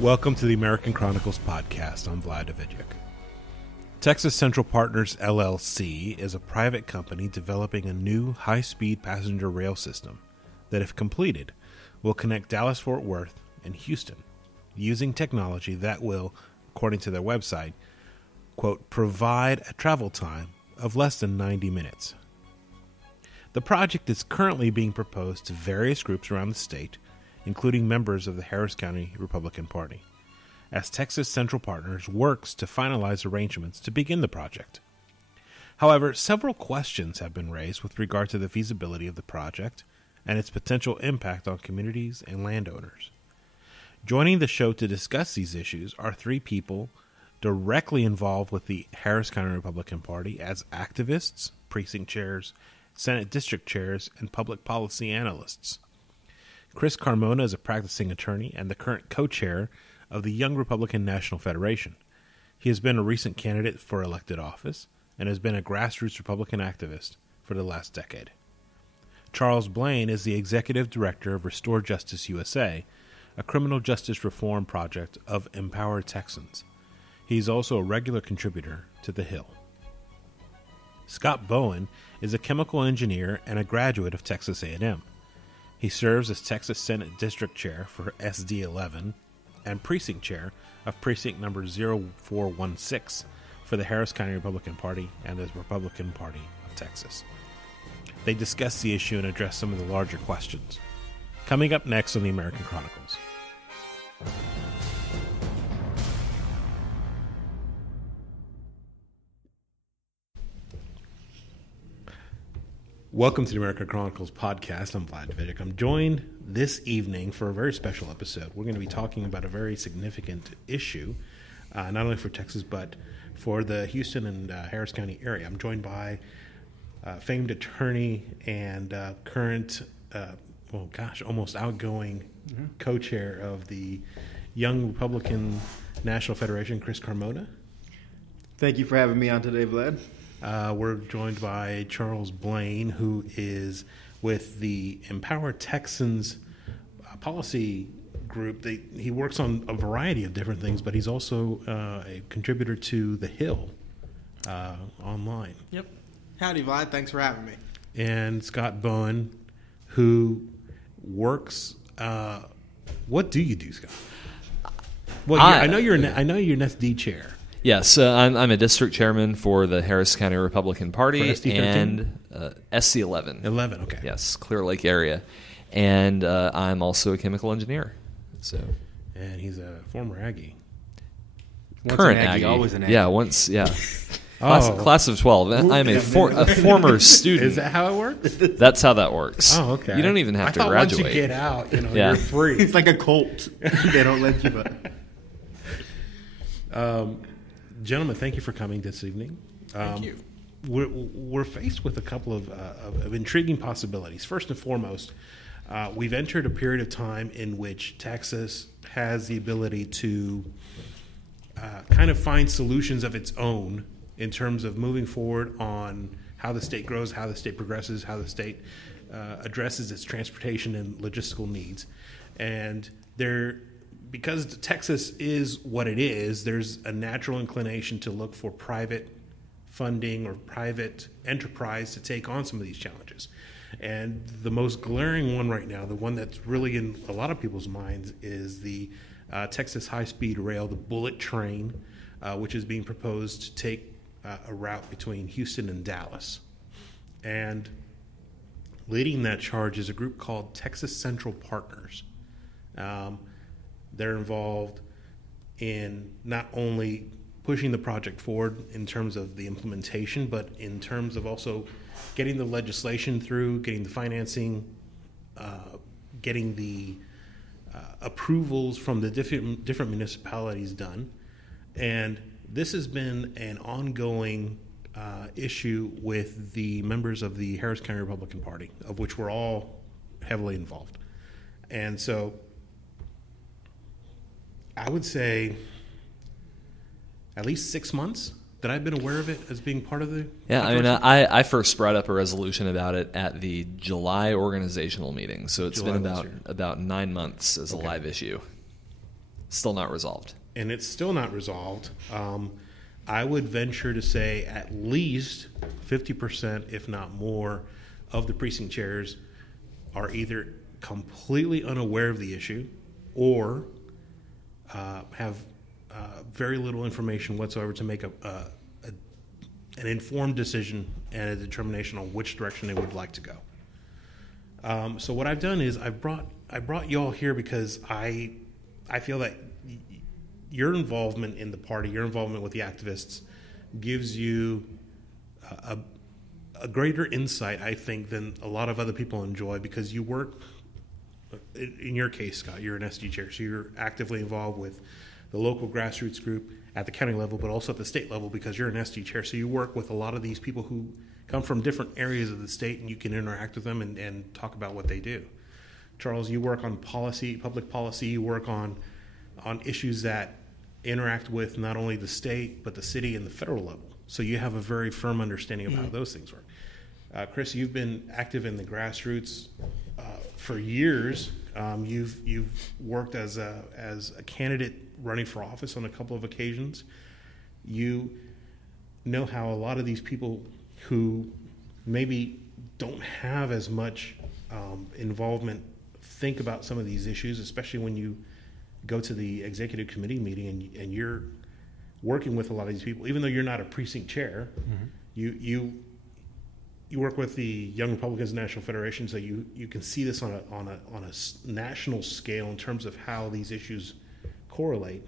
Welcome to the American Chronicles podcast. I'm Vlad Davidjuk. Texas Central Partners, LLC is a private company developing a new high-speed passenger rail system that, if completed, will connect Dallas-Fort Worth and Houston using technology that will, according to their website, quote, provide a travel time of less than 90 minutes. The project is currently being proposed to various groups around the state, including members of the Harris County Republican Party, as Texas Central Partners works to finalize arrangements to begin the project. However, several questions have been raised with regard to the feasibility of the project and its potential impact on communities and landowners. Joining the show to discuss these issues are three people directly involved with the Harris County Republican Party as activists, precinct chairs, Senate district chairs, and public policy analysts. Chris Carmona is a practicing attorney and the current co-chair of the Young Republican National Federation. He has been a recent candidate for elected office and has been a grassroots Republican activist for the last decade. Charles Blaine is the executive director of Restore Justice USA, a criminal justice reform project of Empower Texans. He's also a regular contributor to The Hill. Scott Bowen is a chemical engineer and a graduate of Texas A&M. He serves as Texas Senate District Chair for SD 11 and Precinct Chair of Precinct number 0416 for the Harris County Republican Party and the Republican Party of Texas. They discuss the issue and address some of the larger questions. Coming up next on the American Chronicles. Welcome to the American Chronicles podcast. I'm Vlad Davidjuk. I'm joined this evening for a very special episode. We're going to be talking about a very significant issue, not only for Texas, but for the Houston and Harris County area. I'm joined by famed attorney and current, almost outgoing co-chair of the Young Republican National Federation, Chris Carmona. Thank you for having me on today, Vlad. We're joined by Charles Blaine, who is with the Empower Texans policy group. He works on a variety of different things, but he's also a contributor to The Hill online. Yep. Howdy, Vlad. Thanks for having me. And Scott Bowen, who works. What do you do, Scott? Well, I know you're an SD chair. Yes, I'm a district chairman for the Harris County Republican Party and SC11. 11, okay. Yes, Clear Lake area. And I'm also a chemical engineer. And he's a former Aggie. Current Aggie. Always an Aggie. Yeah, once, yeah. Class of 12. I'm a former student. Is that how it works? That's how that works. Oh, okay. You don't even have to graduate. graduate. Once you get out, you're free. It's like a cult. They don't let you Gentlemen, thank you for coming this evening. Thank you. We're faced with a couple of intriguing possibilities. First and foremost, we've entered a period of time in which Texas has the ability to kind of find solutions of its own in terms of moving forward on how the state grows, how the state progresses, how the state addresses its transportation and logistical needs. And because Texas is what it is, there's a natural inclination to look for private funding or private enterprise to take on some of these challenges. And the most glaring one right now, the one that's really in a lot of people's minds, is the Texas high-speed rail, the bullet train, which is being proposed to take a route between Houston and Dallas. And leading that charge is a group called Texas Central Partners. They're involved in not only pushing the project forward in terms of the implementation, but in terms of also getting the legislation through, getting the financing, getting the approvals from the different municipalities done. And this has been an ongoing issue with the members of the Harris County Republican Party, of which we're all heavily involved. And so I would say at least 6 months that I've been aware of it as being part of the... Yeah, I mean, I first brought up a resolution about it at the July organizational meeting, so it's been about 9 months as a live issue. Still not resolved. And it's still not resolved. I would venture to say at least 50%, if not more, of the precinct chairs are either completely unaware of the issue or have very little information whatsoever to make an informed decision and a determination on which direction they would like to go. So what I've done is I brought you all here because I feel that your involvement in the party, your involvement with the activists, gives you a greater insight, I think, than a lot of other people enjoy, because you work, in your case, Scott, you're an SG chair, so you're actively involved with the local grassroots group at the county level, but also at the state level, because you're an SG chair. So you work with a lot of these people who come from different areas of the state, and you can interact with them and talk about what they do. Charles, you work on policy, public policy, you work on issues that interact with not only the state, but the city and the federal level. So you have a very firm understanding of how those things work. Chris, you've been active in the grassroots for years. You've worked as a candidate running for office on a couple of occasions. You know how a lot of these people who maybe don't have as much involvement think about some of these issues, especially when you go to the executive committee meeting and you're working with a lot of these people, even though you're not a precinct chair. You work with the Young Republicans National Federation, so you can see this on a national scale in terms of how these issues correlate.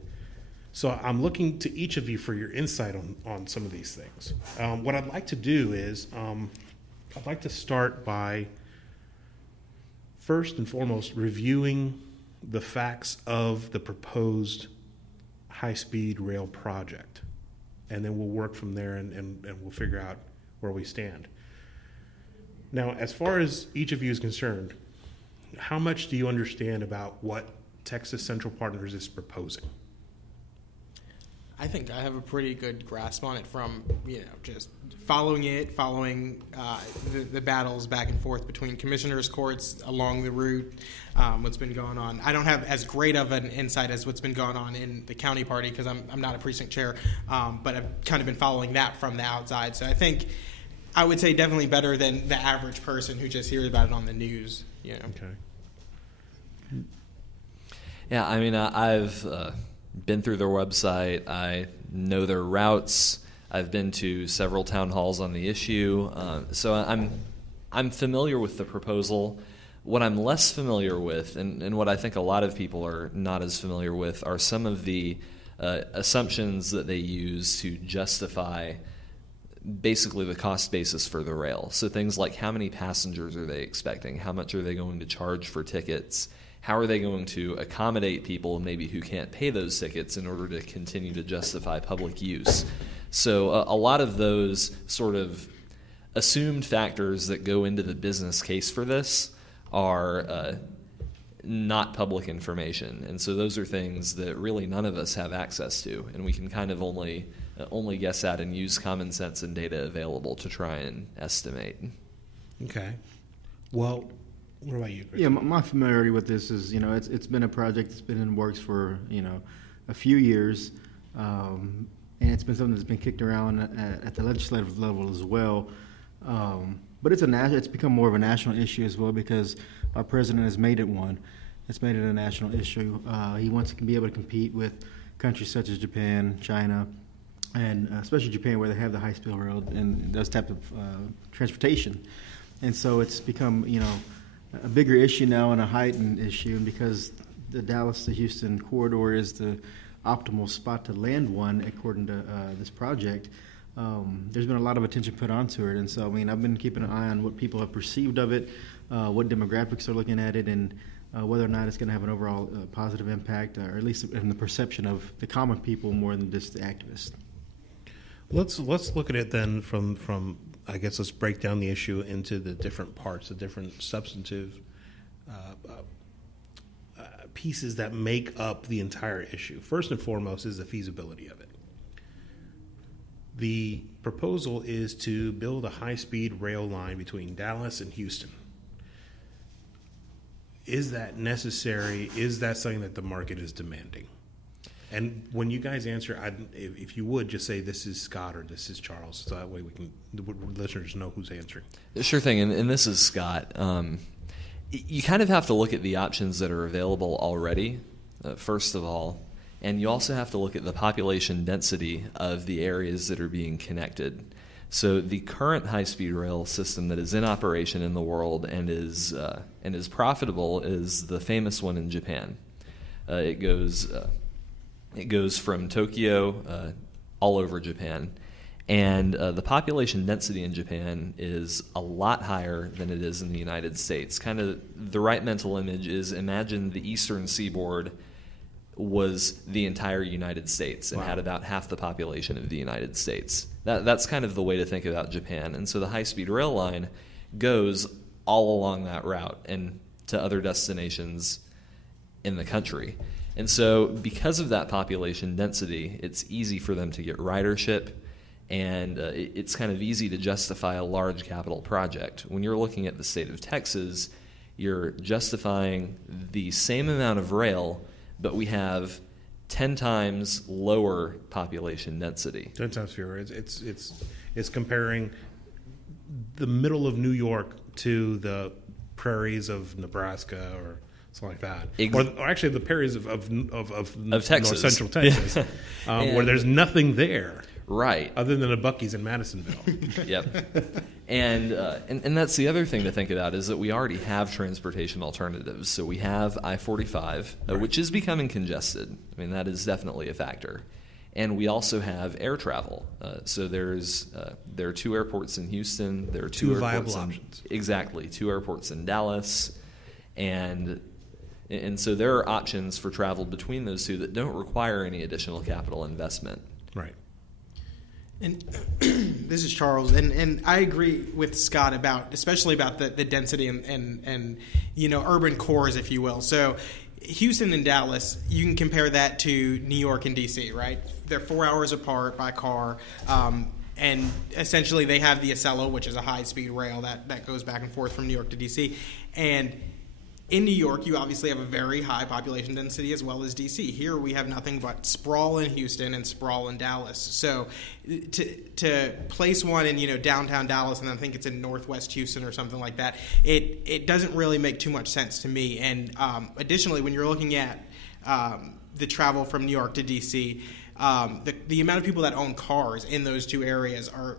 So I'm looking to each of you for your insight on some of these things. What I'd like to do is I'd like to start by first and foremost reviewing the facts of the proposed high-speed rail project, and then we'll work from there and we'll figure out where we stand. Now, as far as each of you is concerned, how much do you understand about what Texas Central Partners is proposing? I think I have a pretty good grasp on it from, just following the battles back and forth between commissioners' courts along the route, what's been going on. I don't have as great of an insight as what's been going on in the county party because I'm not a precinct chair, but I've kind of been following that from the outside. So I think I would say definitely better than the average person who just hears about it on the news. Okay. Yeah, I mean, I've been through their website. I know their routes. I've been to several town halls on the issue. So I'm familiar with the proposal. What I'm less familiar with, and what I think a lot of people are not as familiar with, are some of the assumptions that they use to justify basically the cost basis for the rail. So things like how many passengers are they expecting? How much are they going to charge for tickets? How are they going to accommodate people maybe who can't pay those tickets in order to continue to justify public use? So a lot of those sort of assumed factors that go into the business case for this are not public information. And so those are things that really none of us have access to, and we can kind of only guess at and use common sense and data available to try and estimate. Okay. Well, what about you, Chris? Yeah, my familiarity with this is, it's been a project that's been in the works for, a few years, and it's been something that's been kicked around at the legislative level as well. But it's become more of a national issue as well because our president has made it one. It's made it a national issue. He wants to be able to compete with countries such as Japan, China, and especially Japan, where they have the high-speed rail and those type of transportation. And so it's become, a bigger issue now and a heightened issue, and because the Dallas to Houston corridor is the optimal spot to land one, according to this project, there's been a lot of attention put onto it. And so, I've been keeping an eye on what people have perceived of it, what demographics are looking at it, and whether or not it's going to have an overall positive impact, or at least in the perception of the common people more than just the activists. Let's look at it then from I guess let's break down the issue into the different parts, the different substantive pieces that make up the entire issue. First and foremost is the feasibility of it. The proposal is to build a high-speed rail line between Dallas and Houston. Is that necessary? Is that something that the market is demanding? And when you guys answer, if you would, just say this is Scott or this is Charles, so that way the listeners know who's answering. Sure thing, and this is Scott. You kind of have to look at the options that are available already, first of all, and you also have to look at the population density of the areas that are being connected. So the current high-speed rail system that is in operation in the world and is profitable is the famous one in Japan. It goes from Tokyo all over Japan. And the population density in Japan is a lot higher than it is in the United States. Kind of the right mental image is imagine the eastern seaboard was the entire United States and had about half the population of the United States. That's kind of the way to think about Japan. And so the high-speed rail line goes all along that route and to other destinations in the country. And so because of that population density, it's easy for them to get ridership, and it's kind of easy to justify a large capital project. When you're looking at the state of Texas, you're justifying the same amount of rail, but we have 10 times lower population density. 10 times fewer. It's comparing the middle of New York to the prairies of Nebraska or something like that, or actually the prairies of Texas, North Central Texas, where there's nothing there, right, other than a Buc-ee's in Madisonville. Yep, and that's the other thing to think about is that we already have transportation alternatives. So we have I-45, which is becoming congested. I mean, that is definitely a factor, and we also have air travel. So there are 2 airports in Houston. There are two viable options. Exactly, 2 airports in Dallas, and so there are options for travel between those 2 that don't require any additional capital investment. Right. And this is Charles, and I agree with Scott especially about the density and urban cores, if you will. So Houston and Dallas, you can compare that to New York and DC, right? They're 4 hours apart by car. And essentially they have the Acela, which is a high-speed rail that goes back and forth from New York to D.C. And in New York, you obviously have a very high population density as well as D.C. Here we have nothing but sprawl in Houston and sprawl in Dallas. So to place one in downtown Dallas and then think it's in northwest Houston or something like that, it doesn't really make too much sense to me. And additionally, when you're looking at the travel from New York to D.C., the amount of people that own cars in those 2 areas are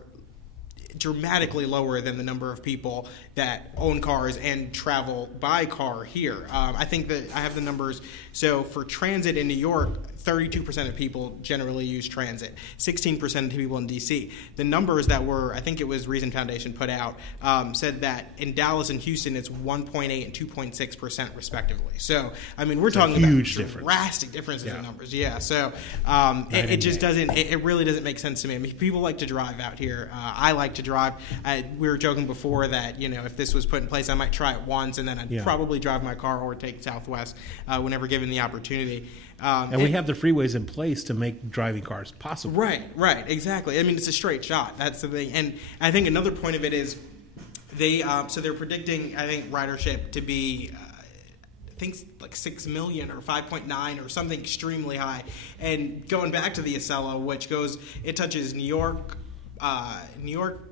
dramatically lower than the number of people that own cars and travel by car here. I think that I have the numbers. So for transit in New York, 32% of people generally use transit, 16% of people in D.C. The numbers that were, I think it was Reason Foundation put out, said that in Dallas and Houston it's 1.8 and 2.6% respectively. So, I mean, we're talking about drastic differences in numbers. Yeah, so it just doesn't, it really doesn't make sense to me. I mean, people like to drive out here. I like to drive. We were joking before that, if this was put in place, I might try it once and then I'd probably drive my car or take Southwest whenever given the opportunity. And we have the freeways in place to make driving cars possible. Right, exactly. I mean, it's a straight shot. That's the thing. And I think another point of it is they're predicting, I think, ridership to be, I think, like 6 million or 5.9 or something extremely high. And going back to the Acela, which it touches New York,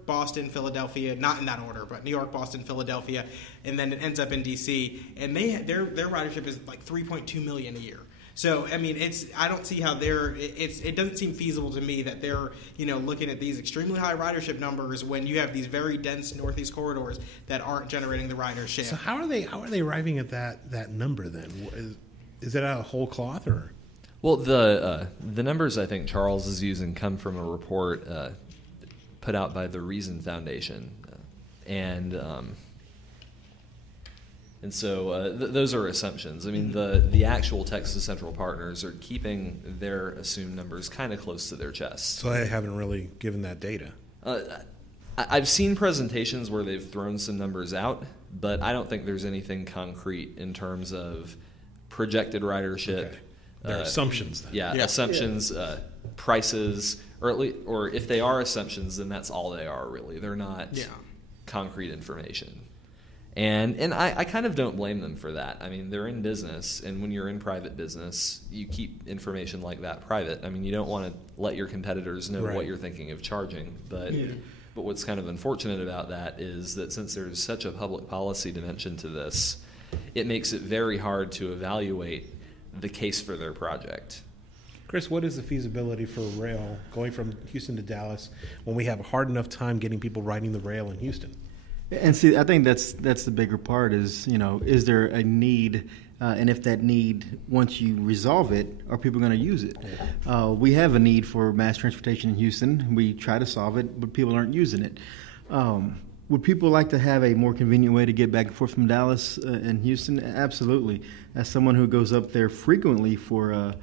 Boston, Philadelphia, not in that order, but New York, Boston, Philadelphia, and then it ends up in D.C. And their ridership is like 3.2 million a year. So, I mean, I don't see how it doesn't seem feasible to me that they're, looking at these extremely high ridership numbers when you have these very dense northeast corridors that aren't generating the ridership. So how are they arriving at that number then? Is it out of whole cloth or? Well, the numbers I think Charles is using come from a report put out by the Reason Foundation, and so those are assumptions. I mean, the actual Texas Central partners are keeping their assumed numbers kind of close to their chest. So they haven't really given that data. I've seen presentations where they've thrown some numbers out, but I don't think there's anything concrete in terms of projected ridership. Okay. They're assumptions then. Yeah, assumptions, prices, or if they are assumptions, then that's all they are really. They're not concrete information. And I kind of don't blame them for that. I mean, they're in business, and when you're in private business, you keep information like that private. I mean, you don't want to let your competitors know what you're thinking of charging. But what's kind of unfortunate about that is that since there's such a public policy dimension to this, it makes it very hard to evaluate the case for their project. Chris, what is the feasibility for rail going from Houston to Dallas when we have a hard enough time getting people riding the rail in Houston? And see, I think that's the bigger part is, is there a need, and if that need, once you resolve it, are people going to use it? We have a need for mass transportation in Houston. We try to solve it, but people aren't using it. Would people like to have a more convenient way to get back and forth from Dallas and Houston? Absolutely. As someone who goes up there frequently for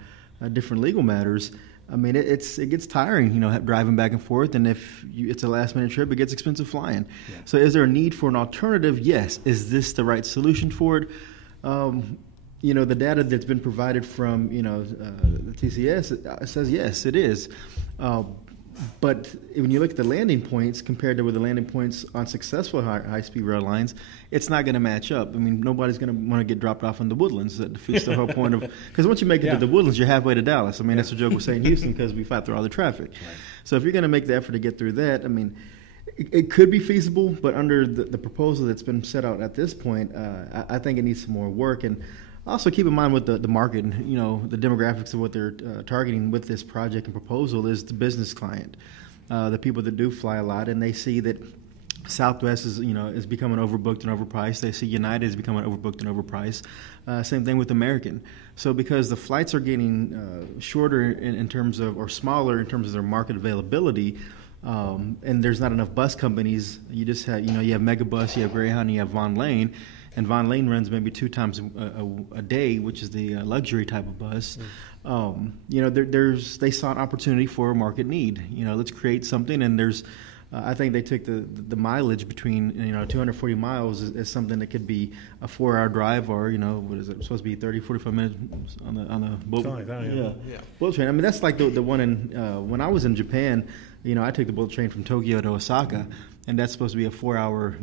different legal matters, I mean, it gets tiring, driving back and forth, and if it's a last-minute trip, it gets expensive flying. Yeah. So is there a need for an alternative? Yes. Is this the right solution for it? The data that's been provided from, the TCS says yes, it is. But when you look at the landing points compared to with the landing points on successful high-speed rail lines, it's not going to match up. I mean, nobody's going to want to get dropped off in the Woodlands. That defeats the whole point of – because once you make it to the Woodlands, you're halfway to Dallas. I mean, that's a joke we say in Houston because we fight through all the traffic. Right. So if you're going to make the effort to get through that, I mean, it could be feasible, but under the proposal that's been set out at this point, I think it needs some more work. And also keep in mind with the market, the demographics of what they're targeting with this project and proposal is the business client, the people that do fly a lot, and they see that Southwest is becoming overbooked and overpriced. They see United is becoming overbooked and overpriced. Same thing with American. So because the flights are getting shorter in terms of, or smaller in terms of their market availability, and there's not enough bus companies, you just have, you have Megabus, you have Greyhound, you have Von Lane. And Von Lane runs maybe 2 times a day, which is the luxury type of bus. They saw an opportunity for a market need. Let's create something. And there's, I think they took the mileage between 240 miles as something that could be a 4-hour drive, or what is it supposed to be 30, 45 minutes on the boat? Like that, yeah. Bullet train. I mean, that's like the one in when I was in Japan. I took the bullet train from Tokyo to Osaka, and that's supposed to be a 4-hour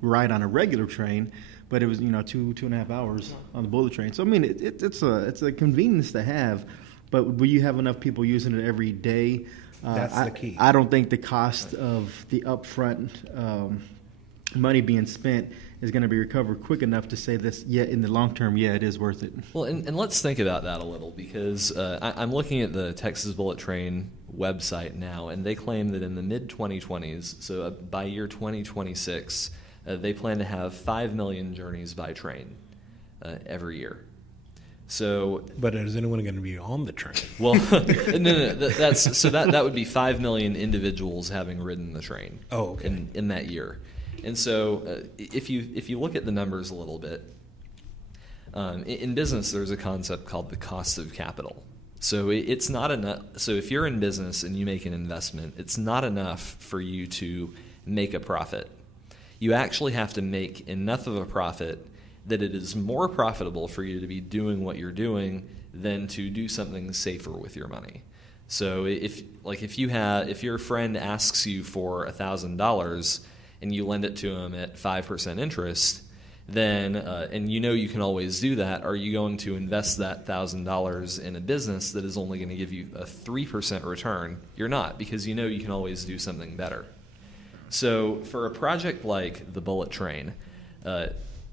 ride on a regular train. But it was 2.5 hours on the bullet train. So I mean, it's a convenience to have, but will you have enough people using it every day? That's the key. I don't think the cost of the upfront money being spent is going to be recovered quick enough to say this. Yeah, in the long term, it is worth it. Well, and let's think about that a little, because I'm looking at the Texas Bullet Train website now, and they claim that in the mid-2020s, so by year 2026. They plan to have 5 million journeys by train every year. So, but is anyone going to be on the train? Well, no. That would be 5 million individuals having ridden the train. Oh, okay. In that year, and so if you look at the numbers a little bit, in business there's a concept called the cost of capital. So it's not enough. So if you're in business and you make an investment, it's not enough for you to make a profit. You actually have to make enough of a profit that it is more profitable for you to be doing what you're doing than to do something safer with your money. So if your friend asks you for $1,000 and you lend it to him at 5% interest, then and you can always do that, are you going to invest that $1,000 in a business that is only going to give you a 3% return? You're not, because you can always do something better. So for a project like the Bullet Train,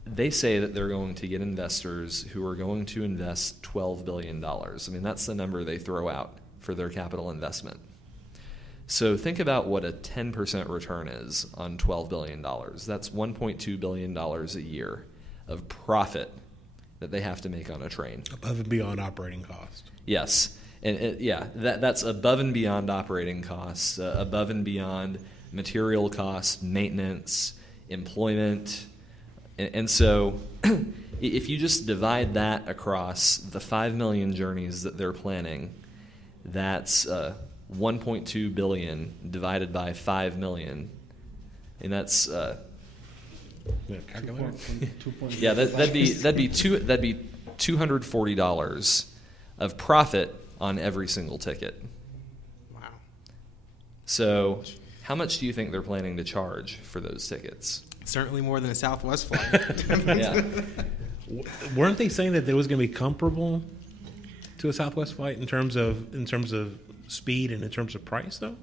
they say that they're going to get investors who are going to invest $12 billion. I mean, that's the number they throw out for their capital investment. So think about what a 10% return is on $12 billion. That's $1.2 billion a year of profit that they have to make on a train. Above and beyond operating cost. Yes. And that's above and beyond operating costs, above and beyond material costs, maintenance, employment. And so if you just divide that across the 5 million journeys that they're planning, that's 1.2 billion divided by 5 million. And that's that'd be $240 of profit on every single ticket. Wow. So how much do you think they're planning to charge for those tickets? Certainly more than a Southwest flight. Yeah. Weren't they saying that it was going to be comparable to a Southwest flight in terms of speed and in terms of price, though?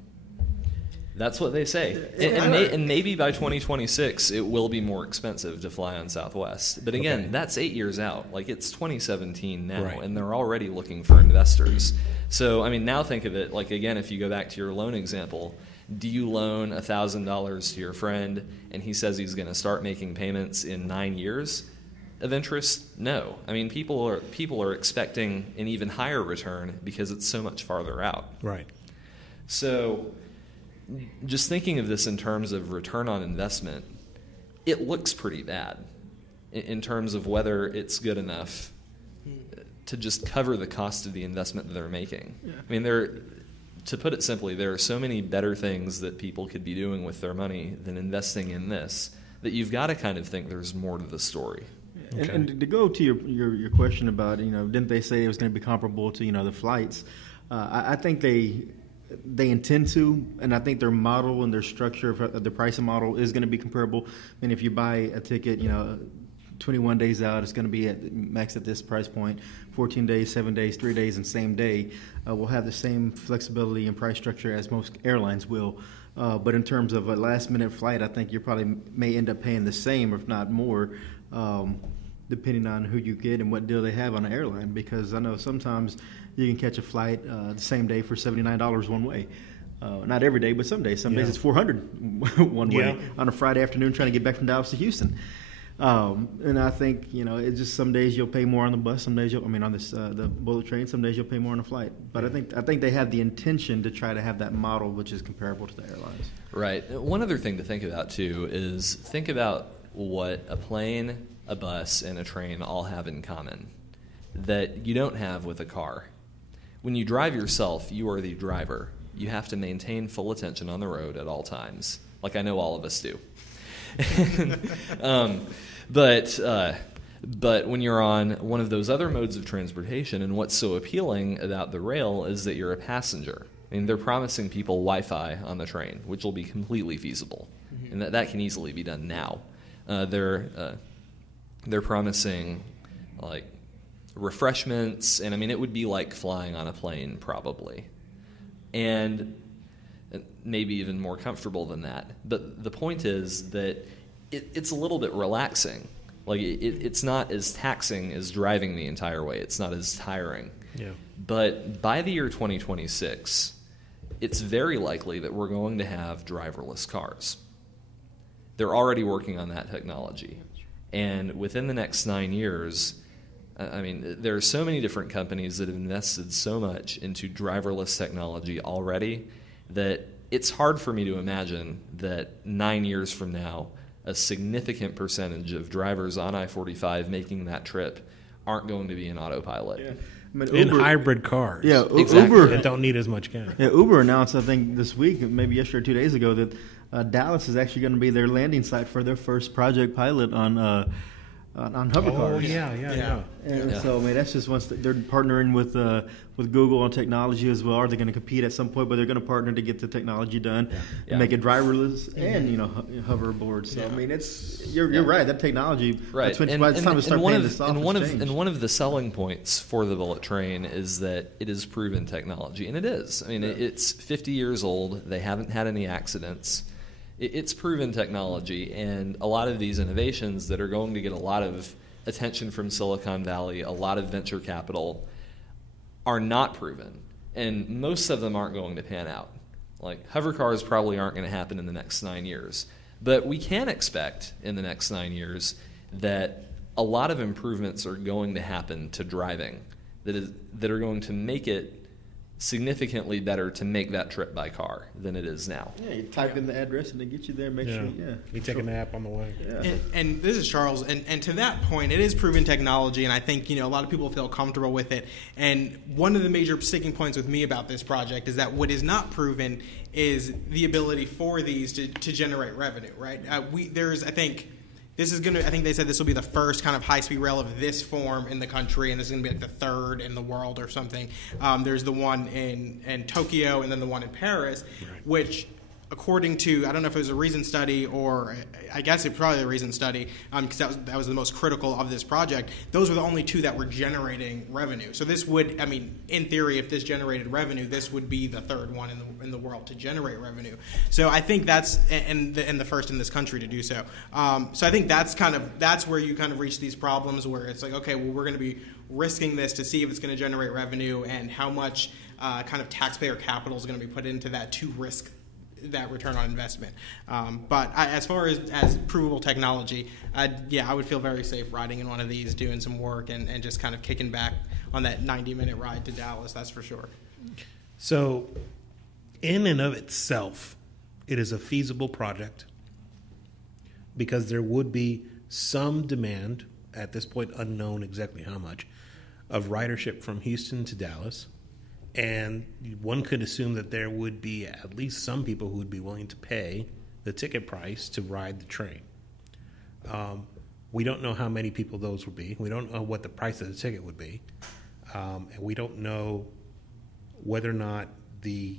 That's what they say. And maybe by 2026, it will be more expensive to fly on Southwest. But again, that's 8 years out. Like, it's 2017 now, right, and they're already looking for investors. So, I mean, now think of it, like, again, if you go back to your loan example, do you loan $1,000 to your friend, and he says he's going to start making payments in 9 years of interest? No. I mean, people are expecting an even higher return because it's so much farther out. Right. So, just thinking of this in terms of return on investment, it looks pretty bad in terms of whether it's good enough to just cover the cost of the investment that they're making. Yeah. I mean, to put it simply, there are so many better things that people could be doing with their money than investing in this that you've got to kind of think there's more to the story. Okay. And to go to your question about, didn't they say it was going to be comparable to, the flights? I think they intend to, and I think their model and their structure of the pricing model is going to be comparable. I mean, if you buy a ticket, 21 days out, it's going to be at max at this price point. 14 days, 7 days, 3 days, and same day will have the same flexibility and price structure as most airlines will. But in terms of a last-minute flight, I think you probably may end up paying the same, if not more, depending on who you get and what deal they have on an airline. Because I know sometimes you can catch a flight the same day for $79 one way. Not every day, but some days. Some days it's $400 one way on a Friday afternoon trying to get back from Dallas to Houston. And I think, it's just some days you'll pay more on the bus, some days on this the bullet train, some days you'll pay more on the flight. But I think they have the intention to try to have that model which is comparable to the airlines. Right. One other thing to think about, too, is think about what a plane, a bus, and a train all have in common that you don't have with a car. When you drive yourself, you are the driver. You have to maintain full attention on the road at all times, like I know all of us do. But when you're on one of those other modes of transportation, and what's so appealing about the rail is that you're a passenger. I mean, they're promising people Wi-Fi on the train, which will be completely feasible, and that can easily be done now. They're promising like refreshments, and I mean, it would be like flying on a plane probably, and maybe even more comfortable than that. But the point is that it's a little bit relaxing. Like it's not as taxing as driving the entire way. It's not as tiring. Yeah. But by the year 2026, it's very likely that we're going to have driverless cars. They're already working on that technology. And within the next 9 years, I mean, there are so many different companies that have invested so much into driverless technology already that it's hard for me to imagine that 9 years from now, a significant percentage of drivers on I-45 making that trip aren't going to be in autopilot. Yeah. I mean, in hybrid cars. Yeah, exactly. Uber that don't need as much gas. Yeah, Uber announced, I think, this week, maybe yesterday or 2 days ago, that Dallas is actually going to be their landing site for their first project pilot on hover cars. Oh, yeah. And so, I mean, that's just once they're partnering with Google on technology as well. Are they going to compete at some point? But they're going to partner to get the technology done and make it driverless and hoverboard. So I mean, you're right. That technology, right? By the time we start paying this off, and one of the selling points for the bullet train is that it is proven technology, and it is. I mean, it's 50 years old. They haven't had any accidents. It's proven technology, and a lot of these innovations that are going to get a lot of attention from Silicon Valley, a lot of venture capital, are not proven, and most of them aren't going to pan out. Like, hover cars probably aren't going to happen in the next 9 years, but we can expect in the next 9 years that a lot of improvements are going to happen to driving that are going to make it significantly better to make that trip by car than it is now. Yeah, you type in the address and they get you there. Make sure. You take a nap on the way. Yeah. And this is Charles. And to that point, it is proven technology, and I think a lot of people feel comfortable with it. And one of the major sticking points with me about this project is that what is not proven is the ability for these to generate revenue. Right? I think they said this will be the first kind of high-speed rail of this form in the country, and this is going to be like the third in the world or something. There's the one in Tokyo and then the one in Paris, which according to, I don't know if it was a recent study or I guess it's probably a recent study, because that was the most critical of this project. Those were the only two that were generating revenue. So this would, I mean, in theory, if this generated revenue, this would be the third one in the world to generate revenue. So I think that's and the first in this country to do so. So I think that's where you kind of reach these problems where it's like, okay, well, we're going to be risking this to see if it's going to generate revenue and how much kind of taxpayer capital is going to be put into that to risk that return on investment. But as far as provable technology, I would feel very safe riding in one of these, doing some work, and just kind of kicking back on that 90-minute ride to Dallas, that's for sure. So in and of itself, it is a feasible project because there would be some demand, at this point unknown exactly how much, of ridership from Houston to Dallas. And one could assume that there would be at least some people who would be willing to pay the ticket price to ride the train. We don't know how many people those would be. We don't know what the price of the ticket would be. And we don't know whether or not the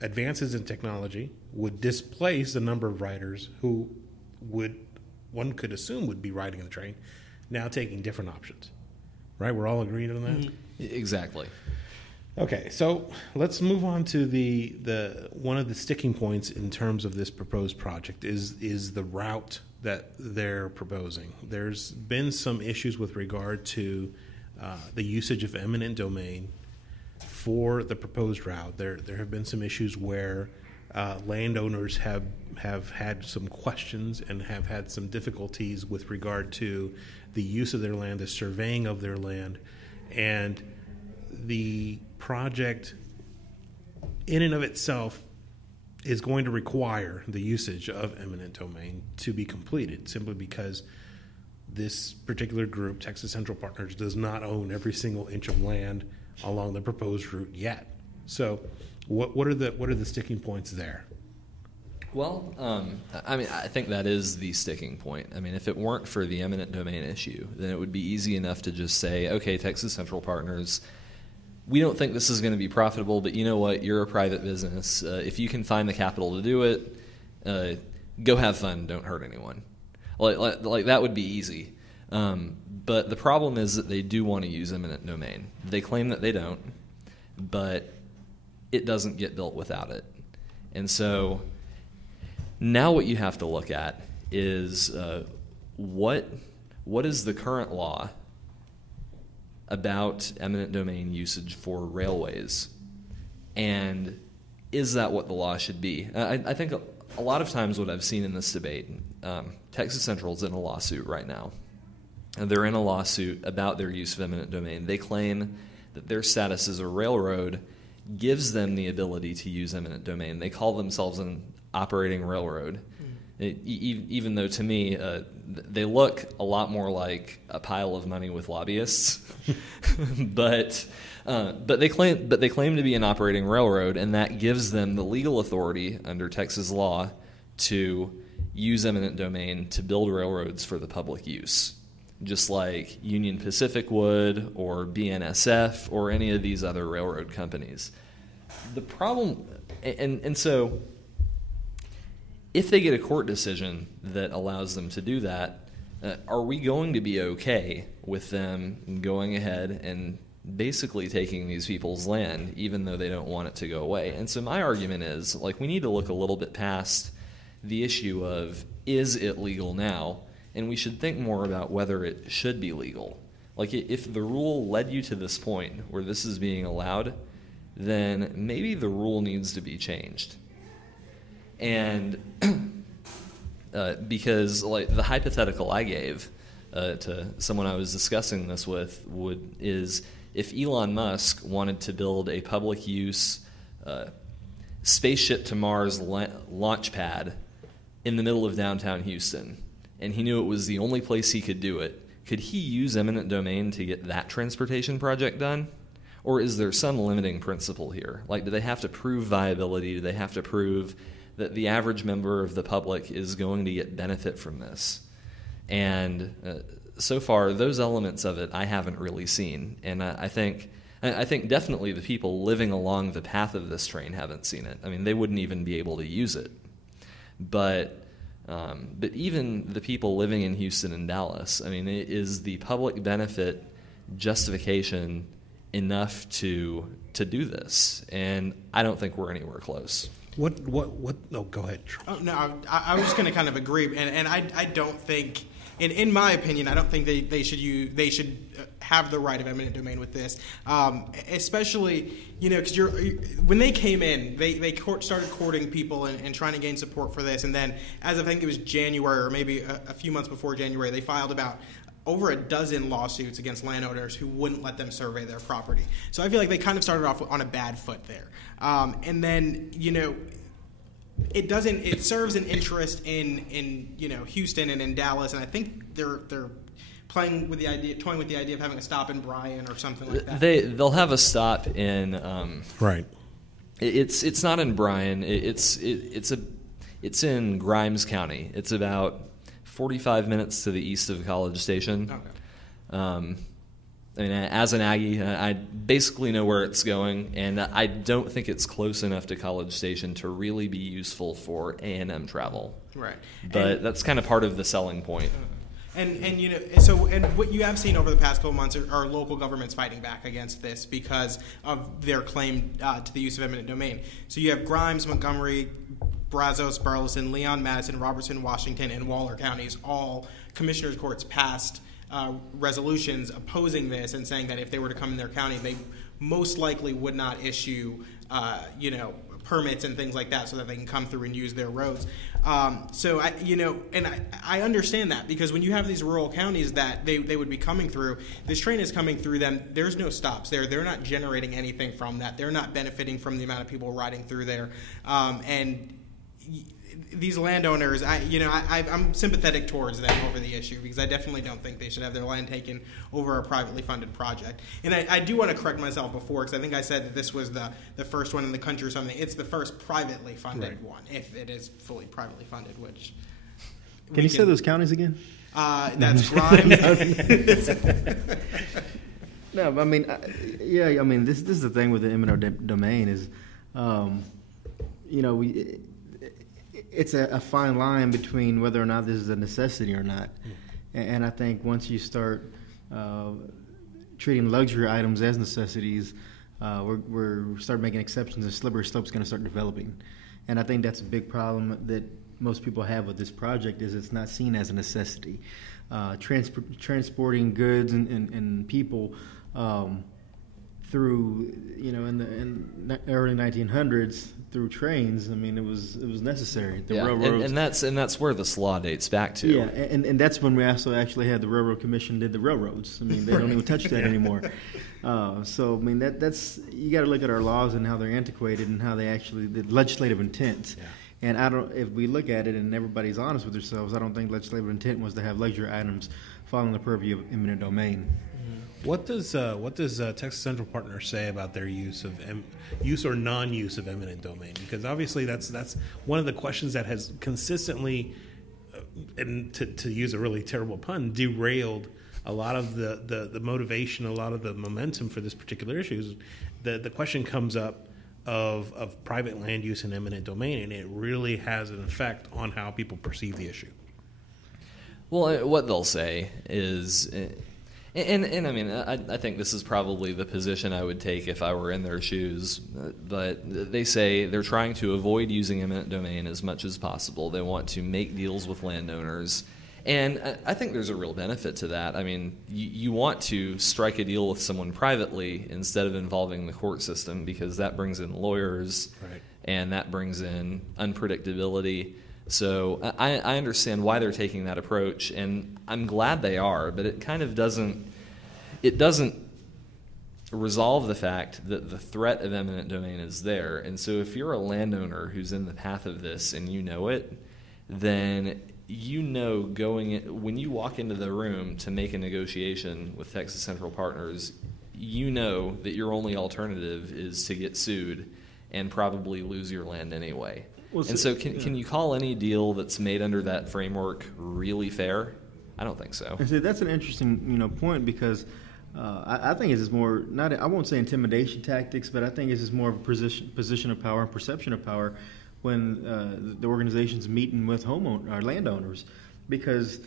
advances in technology would displace the number of riders who one could assume would be riding the train, now taking different options. Right? We're all agreed on that? Mm-hmm. Exactly. Okay, so let's move on to the one of the sticking points in terms of this proposed project is the route that they're proposing. There's been some issues with regard to the usage of eminent domain for the proposed route. There have been some issues where landowners have had some questions and have had some difficulties with regard to the use of their land, the surveying of their land, and the project in and of itself is going to require the usage of eminent domain to be completed, simply because this particular group, Texas Central Partners, does not own every single inch of land along the proposed route yet. So what are the sticking points there? Well, I mean, I think that is the sticking point. I mean, if it weren't for the eminent domain issue, then it would be easy enough to just say, okay, Texas Central Partners, we don't think this is going to be profitable, but you know what? You're a private business. If you can find the capital to do it, go have fun. Don't hurt anyone. Like that would be easy. But the problem is that they do want to use eminent domain. They claim that they don't, but it doesn't get built without it. And so now what you have to look at is what is the current law about eminent domain usage for railways, and is that what the law should be? I think a lot of times what I've seen in this debate, Texas Central is in a lawsuit right now. And they're in a lawsuit about their use of eminent domain. They claim that their status as a railroad gives them the ability to use eminent domain. They call themselves an operating railroad. Even though to me they look a lot more like a pile of money with lobbyists, but they claim to be an operating railroad, and that gives them the legal authority under Texas law to use eminent domain to build railroads for the public use, just like Union Pacific would, or BNSF, or any of these other railroad companies. The problem, and so, if they get a court decision that allows them to do that, are we going to be okay with them going ahead and basically taking these people's land, even though they don't want it to go away? And so my argument is, we need to look a little bit past the issue of, is it legal now? And we should think more about whether it should be legal. If the rule led you to this point where this is being allowed, then maybe the rule needs to be changed. And because the hypothetical I gave to someone I was discussing this with is if Elon Musk wanted to build a public use spaceship to Mars launch pad in the middle of downtown Houston, and he knew it was the only place he could do it, could he use eminent domain to get that transportation project done? Or is there some limiting principle here? Do they have to prove viability? Do they have to prove that the average member of the public is going to get benefit from this? And so far, those elements of it I haven't really seen. And I think I think definitely the people living along the path of this train haven't seen it. I mean, they wouldn't even be able to use it. But even the people living in Houston and Dallas, I mean, is the public benefit justification enough to do this? And I don't think we're anywhere close. What? Oh, go ahead. Oh, no, I was just going to kind of agree, and I don't think, in my opinion, I don't think they should have the right of eminent domain with this, especially because when they came in, they started courting people and trying to gain support for this, and then as I think it was January or maybe a few months before January, they filed about over a dozen lawsuits against landowners who wouldn't let them survey their property. So I feel like they kind of started off on a bad foot there. And then, it serves an interest in Houston and in Dallas, and I think they're toying with the idea of having a stop in Bryan or something like that. They'll have a stop in right. It's not in Bryan. It's in Grimes County. It's about 45 minutes to the east of College Station. Okay. I mean, as an Aggie, I basically know where it's going, and I don't think it's close enough to College Station to really be useful for A&M travel. Right. But that's kind of part of the selling point. And what you have seen over the past couple months are local governments fighting back against this because of their claim to the use of eminent domain. So you have Grimes, Montgomery, Brazos, Burleson, Leon, Madison, Robertson, Washington, and Waller counties, all commissioners' courts passed resolutions opposing this and saying that if they were to come in their county, they most likely would not issue, permits and things like that so that they can come through and use their roads. So I understand that because when you have these rural counties that they would be coming through, this train is coming through them. There's no stops there. They're not generating anything from that. They're not benefiting from the amount of people riding through there. And these landowners, I'm sympathetic towards them over the issue because I definitely don't think they should have their land taken over a privately funded project. And I do want to correct myself before because I think I said that this was the first one in the country or something. It's the first privately funded one, if it is fully privately funded, which... Can you say those counties again? That's Grimes. No, I mean, this is the thing with the eminent domain is, it's a fine line between whether or not this is a necessity or not. And I think once you start treating luxury items as necessities, we're start making exceptions, and slippery slope's going to start developing. And I think that's a big problem that most people have with this project is it's not seen as a necessity. Transporting goods and people through, in the early 1900s through trains. I mean, it was necessary. The railroads, and that's where this law dates back to. Yeah, and that's when we also actually had the Railroad Commission did the railroads. I mean, they don't even touch that anymore. So I mean, that's you got to look at our laws and how they're antiquated and how they actually the legislative intent. Yeah. And if we look at it and everybody's honest with themselves, I don't think legislative intent was to have luxury items fall in the purview of eminent domain. What does Texas Central Partners say about their use or non-use of eminent domain? Because obviously that's one of the questions that has consistently, and to use a really terrible pun, derailed a lot of the motivation, a lot of the momentum for this particular issue. The question comes up of private land use and eminent domain, and it really has an effect on how people perceive the issue. Well, what they'll say is... And I mean, I think this is probably the position I would take if I were in their shoes. But they say they're trying to avoid using eminent domain as much as possible. They want to make deals with landowners. And I think there's a real benefit to that. I mean, you want to strike a deal with someone privately instead of involving the court system because that brings in lawyers, right, and that brings in unpredictability. So I understand why they're taking that approach, and I'm glad they are, but it kind of doesn't resolve the fact that the threat of eminent domain is there. And so if you're a landowner who's in the path of this and you know it, then when you walk into the room to make a negotiation with Texas Central Partners, you know that your only alternative is to get sued and probably lose your land anyway. And so can you call any deal that's made under that framework really fair? I don't think so. And so that's an interesting point because I think it's just more, not, I won't say intimidation tactics, but I think it's just more of a position of power and perception of power when the organization's meeting with landowners. Because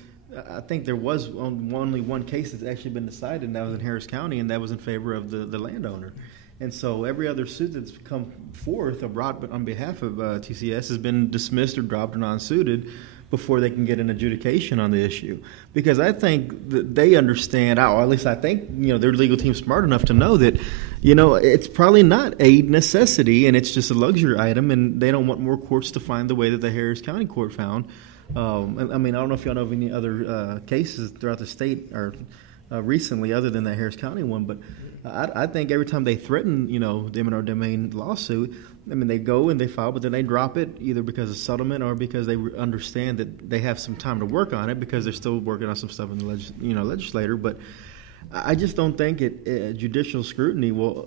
I think there was only one case that's actually been decided, and that was in Harris County, and that was in favor of the landowner. And so every other suit that's come forth or brought on behalf of TCS has been dismissed or dropped or non-suited before they can get an adjudication on the issue. Because I think that they understand, or at least I think, their legal team's smart enough to know that, it's probably not a necessity and it's just a luxury item, and they don't want more courts to find the way that the Harris County court found. I don't know if y'all know of any other cases throughout the state or recently other than that Harris County one, but I think every time they threaten, the eminent domain lawsuit, they go and they file, but then they drop it either because of settlement or because they understand that they have some time to work on it because they're still working on some stuff in the legislature. But I just don't think judicial scrutiny will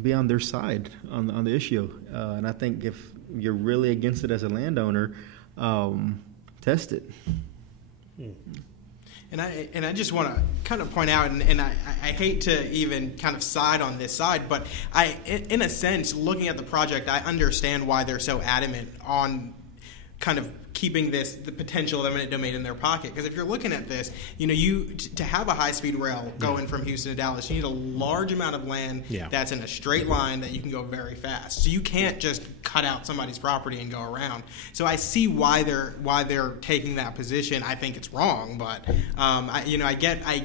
be on their side on the issue. And I think if you're really against it as a landowner, test it. And I just want to kind of point out, and I hate to even kind of side on this side, but in a sense, looking at the project, I understand why they're so adamant on kind of keeping the potential of eminent domain in their pocket. Because if you're looking at this, to have a high-speed rail going from Houston to Dallas, you need a large amount of land that's in a straight line that you can go very fast. So you can't just cut out somebody's property and go around. So I see why they're taking that position. I think it's wrong, but I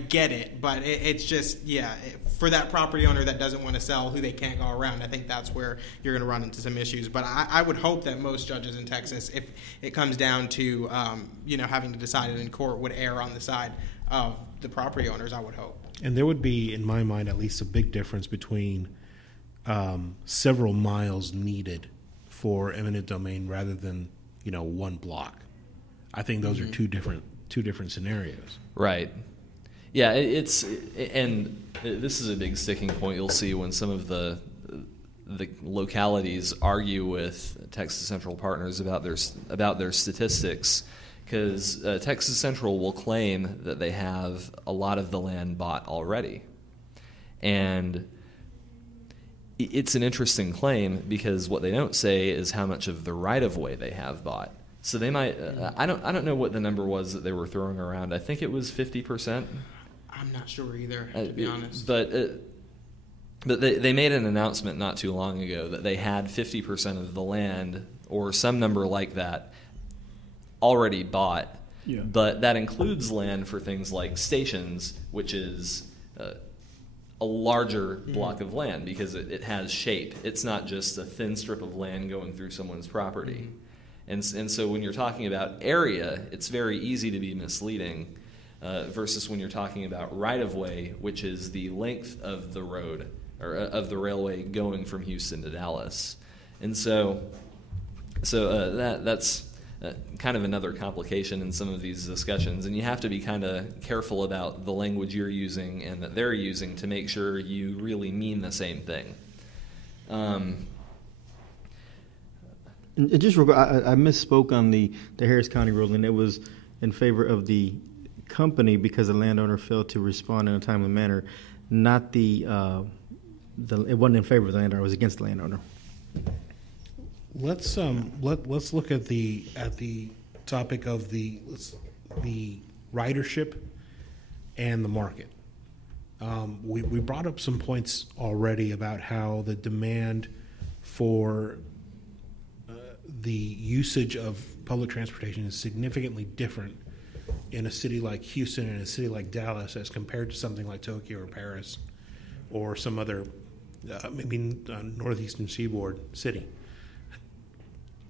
get it. But it's just for that property owner that doesn't want to sell, who they can't go around, I think that's where you're going to run into some issues. But I would hope that most judges in Texas, if it comes down to having to decide it in court, would err on the side of the property owners, I would hope. And there would be, in my mind, at least a big difference between several miles needed for eminent domain rather than one block. I think those are two different scenarios. Right. Yeah, and this is a big sticking point you'll see when some of the localities argue with Texas Central partners about their statistics, because Texas Central will claim that they have a lot of the land bought already. And it's an interesting claim because what they don't say is how much of the right-of-way they have bought. So they might I don't know what the number was that they were throwing around. I think it was 50%. I'm not sure either, to be honest. But they made an announcement not too long ago that they had 50% of the land, or some number like that, already bought. Yeah. But that includes land for things like stations, which is a larger block of land because it has shape. It's not just a thin strip of land going through someone's property. And so when you're talking about area, it's very easy to be misleading versus when you're talking about right-of-way, which is the length of the road or of the railway going from Houston to Dallas. And so that's kind of another complication in some of these discussions, and you have to be kind of careful about the language you're using and that they're using to make sure you really mean the same thing. And just real quick, I misspoke on the Harris County ruling. It was in favor of the company because the landowner failed to respond in a timely manner. Not it wasn't in favor of the landowner; it was against the landowner. Let's look at the topic of the ridership and the market. We brought up some points already about how the demand for the usage of public transportation is significantly different in a city like Houston and a city like Dallas as compared to something like Tokyo or Paris or some other northeastern seaboard city.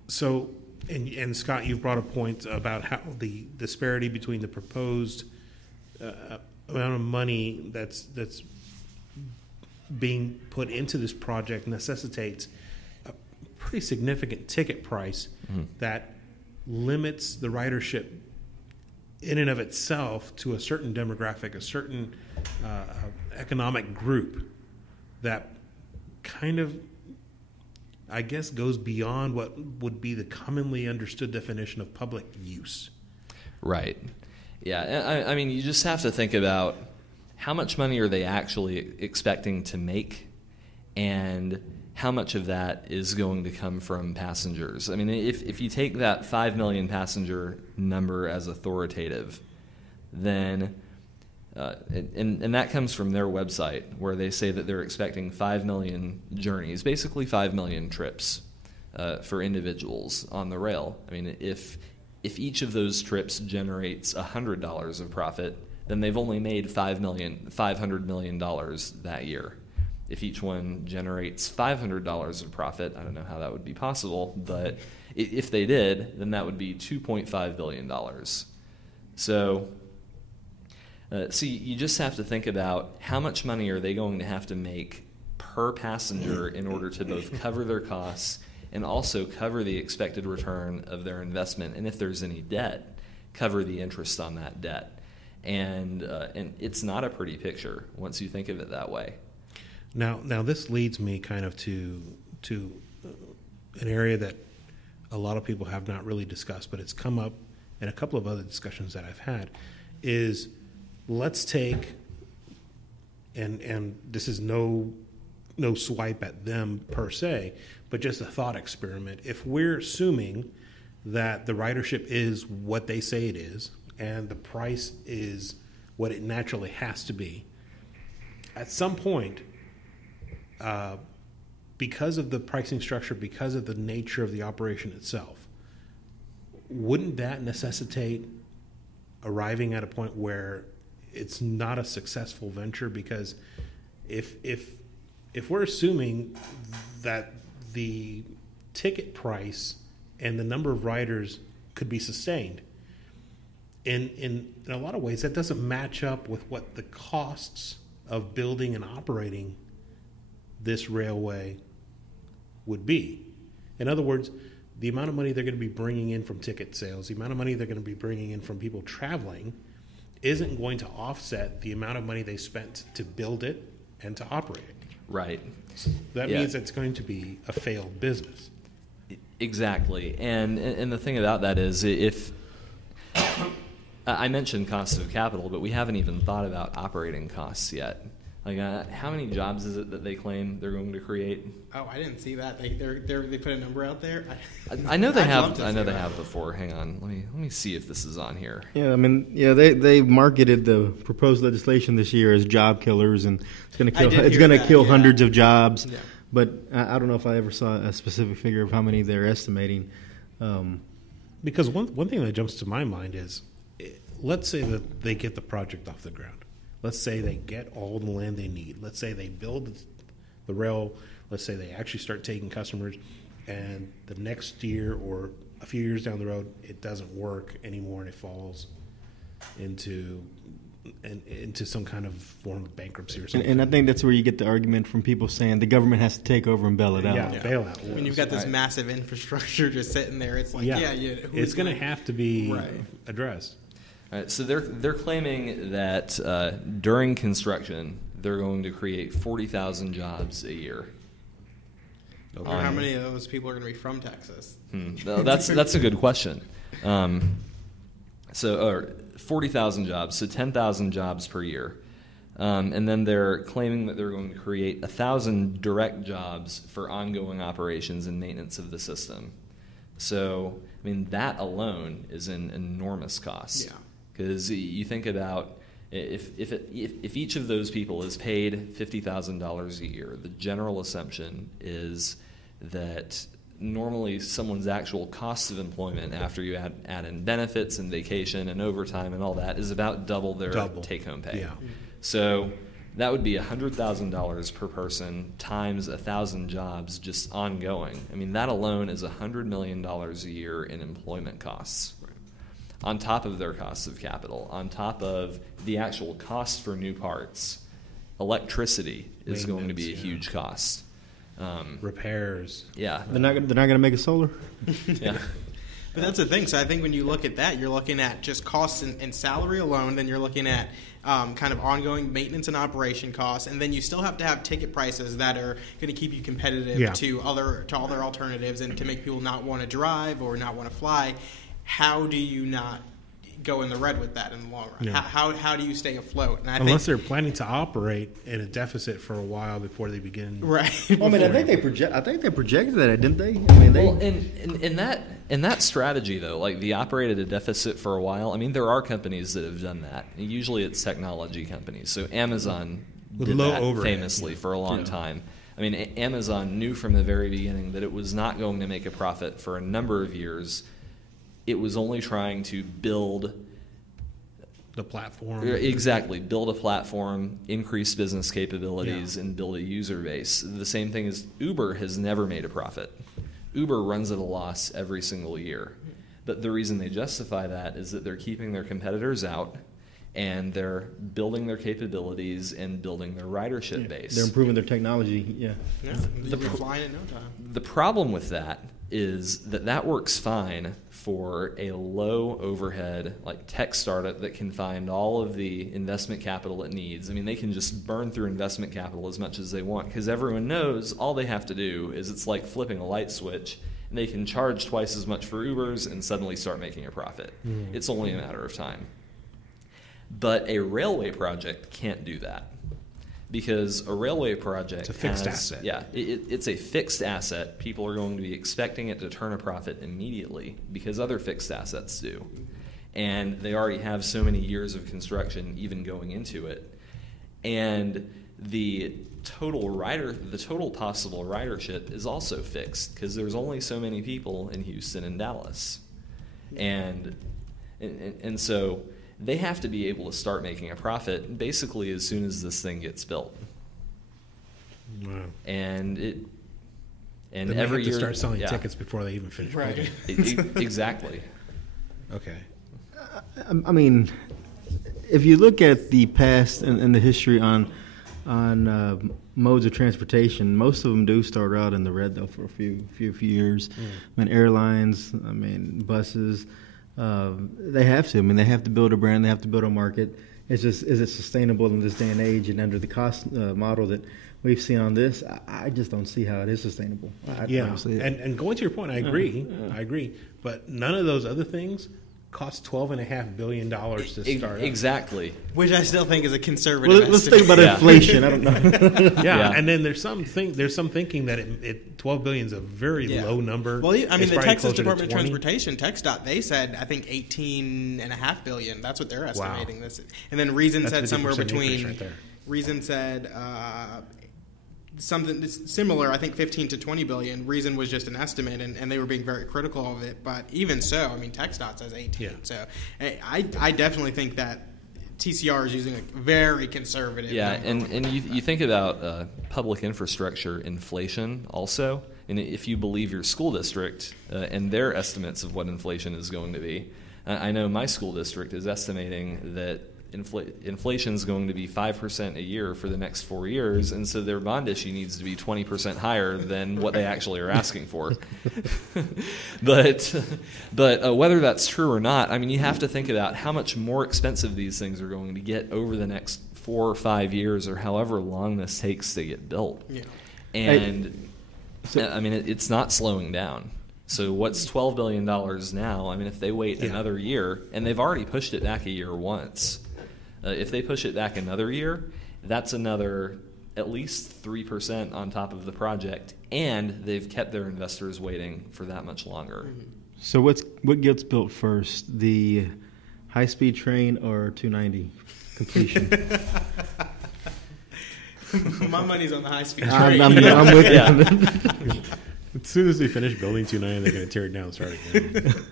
So, and Scott, you've brought a point about how the disparity between the proposed amount of money that's being put into this project necessitates a pretty significant ticket price that limits the ridership in and of itself to a certain demographic, a certain economic group that kind of, I guess, goes beyond what would be the commonly understood definition of public use. Right. Yeah. I mean, you just have to think about how much money are they actually expecting to make, and how much of that is going to come from passengers? I mean, if you take that 5 million passenger number as authoritative, then and that comes from their website, where they say that they're expecting 5 million journeys, basically 5 million trips for individuals on the rail. I mean, if each of those trips generates $100 of profit, then they've only made $500 million that year. If each one generates $500 of profit, I don't know how that would be possible, but if they did, then that would be $2.5 billion. So you just have to think about how much money are they going to have to make per passenger in order to both cover their costs and also cover the expected return of their investment, and if there's any debt, cover the interest on that debt. And it's not a pretty picture once you think of it that way. Now this leads me kind of to an area that a lot of people have not really discussed, but it's come up in a couple of other discussions that I've had, is let's take, and this is no swipe at them per se, but just a thought experiment. If we're assuming that the ridership is what they say it is, and the price is what it naturally has to be, at some point, because of the pricing structure, because of the nature of the operation itself, wouldn't that necessitate arriving at a point where it's not a successful venture? Because if we're assuming that the ticket price and the number of riders could be sustained, in a lot of ways that doesn't match up with what the costs of building and operating this railway would be. In other words, the amount of money they're going to be bringing in from ticket sales, the amount of money they're going to be bringing in from people traveling, isn't going to offset the amount of money they spent to build it and to operate it. Right. So that means it's going to be a failed business. Exactly. And the thing about that is, if I mentioned cost of capital, but we haven't even thought about operating costs yet. Like, how many jobs is it that they claim they're going to create? Oh, I didn't see that. They put a number out there. I know they have. I know they have before. Hang on. Let me see if this is on here. Yeah, I mean, they marketed the proposed legislation this year as job killers, and it's going to kill hundreds of jobs. Yeah. But I don't know if I ever saw a specific figure of how many they're estimating. Because one thing that jumps to my mind is, let's say that they get the project off the ground. Let's say they get all the land they need. Let's say they build the rail. Let's say they actually start taking customers, and the next year or a few years down the road, it doesn't work anymore, and it falls into some kind of form of bankruptcy or something. And I think that's where you get the argument from people saying the government has to take over and bail it out. Yeah. Bailout. When you've got this massive infrastructure just sitting there, it's like, it's going to have to be addressed. All right, so they're claiming that during construction they're going to create 40,000 jobs a year. Okay. How many of those people are going to be from Texas? No, that's a good question. So 40,000 jobs, so 10,000 jobs per year, and then they're claiming that they're going to create 1,000 direct jobs for ongoing operations and maintenance of the system. So, I mean, that alone is an enormous cost. Yeah. Because you think about if each of those people is paid $50,000 a year, the general assumption is that normally someone's actual cost of employment after you add in benefits and vacation and overtime and all that is about double their take-home pay. Yeah. So that would be $100,000 per person times 1,000 jobs just ongoing. I mean, that alone is $100 million a year in employment costs. On top of their costs of capital, on top of the actual cost for new parts, electricity is going to be a huge cost. Repairs. Yeah. They're not going to make it solar? Yeah. But that's the thing. So I think when you look at that, you're looking at just costs and salary alone. Then you're looking at kind of ongoing maintenance and operation costs, and then you still have to have ticket prices that are going to keep you competitive to other alternatives and to make people not want to drive or not want to fly. How do you not go in the red with that in the long run. Yeah. How do you stay afloat? And I Unless think, they're planning to operate in a deficit for a while before they begin. right. Well, I mean, I think they projected that, didn't they? I mean, Well, in that strategy though, like the operate at a deficit for a while. I mean, there are companies that have done that. Usually, it's technology companies. So Amazon With did low that overhead, famously for a long Yeah. time. I mean, Amazon knew from the very beginning that it was not going to make a profit for a number of years. It was only trying to build The platform. build a platform, increase business capabilities, and build a user base. The same thing as Uber has never made a profit. Uber runs at a loss every single year. But the reason they justify that is that they're keeping their competitors out, and they're building their capabilities and building their ridership base. they're improving their technology. Yeah. Yeah, you'll be flying in no time. The problem with that is that works fine for a low overhead like tech startup that can find all of the investment capital it needs. I mean, they can just burn through investment capital as much as they want because everyone knows all they have to do is it's like flipping a light switch, and they can charge twice as much for Ubers and suddenly start making a profit. It's only a matter of time. But a railway project can't do that because a railway project It's a fixed asset. Yeah, it's a fixed asset. People are going to be expecting it to turn a profit immediately because other fixed assets do. And they already have so many years of construction even going into it. And the total possible ridership is also fixed because there's only so many people in Houston and Dallas. And so they have to be able to start making a profit basically as soon as this thing gets built. Wow. And They every have year to start selling tickets before they even finish Right. building. Exactly. Okay. I mean, if you look at the past and the history on modes of transportation, most of them do start out in the red though for a few years. I mean, airlines, I mean, buses, they have to. I mean, they have to build a brand, they have to build a market. It's just, is it sustainable in this day and age and under the cost model that we've seen on this? I just don't see how it is sustainable. I don't see it. And going to your point, I agree. I agree. But none of those other things cost $12.5 billion to start up. Exactly. Which I still think is a conservative Well, let's think about inflation. I don't know. Yeah, and then there's some thinking that it 12 billion is a very low number. Well, I mean, It's the probably Texas closer to Department of 20. Transportation, TxDOT, they said I think 18.5 billion. That's what they're estimating this. And then Reason That's said somewhere 50% increase between. right there. Reason said something similar. I think 15 to 20 billion. Reason was just an estimate, and they were being very critical of it. But even so, I mean, TxDOT says 18. Yeah. So I definitely think that TCR is using a very conservative. Yeah, number. and you think about public infrastructure inflation also, and if you believe your school district and their estimates of what inflation is going to be, I know my school district is estimating that inflation is going to be 5% a year for the next 4 years, and so their bond issue needs to be 20% higher than what they actually are asking for. But whether that's true or not, I mean, you have to think about how much more expensive these things are going to get over the next 4 or 5 years, or however long this takes to get built. Yeah. And I mean, it's not slowing down. So what's $12 billion now? I mean, if they wait another year, and they've already pushed it back a year once, if they push it back another year, that's another at least 3% on top of the project, and they've kept their investors waiting for that much longer. So what gets built first, the high-speed train or 290 completion? My money's on the high-speed I'm train. with Yeah. you. As soon as they finish building 290, they're going to tear it down and start again.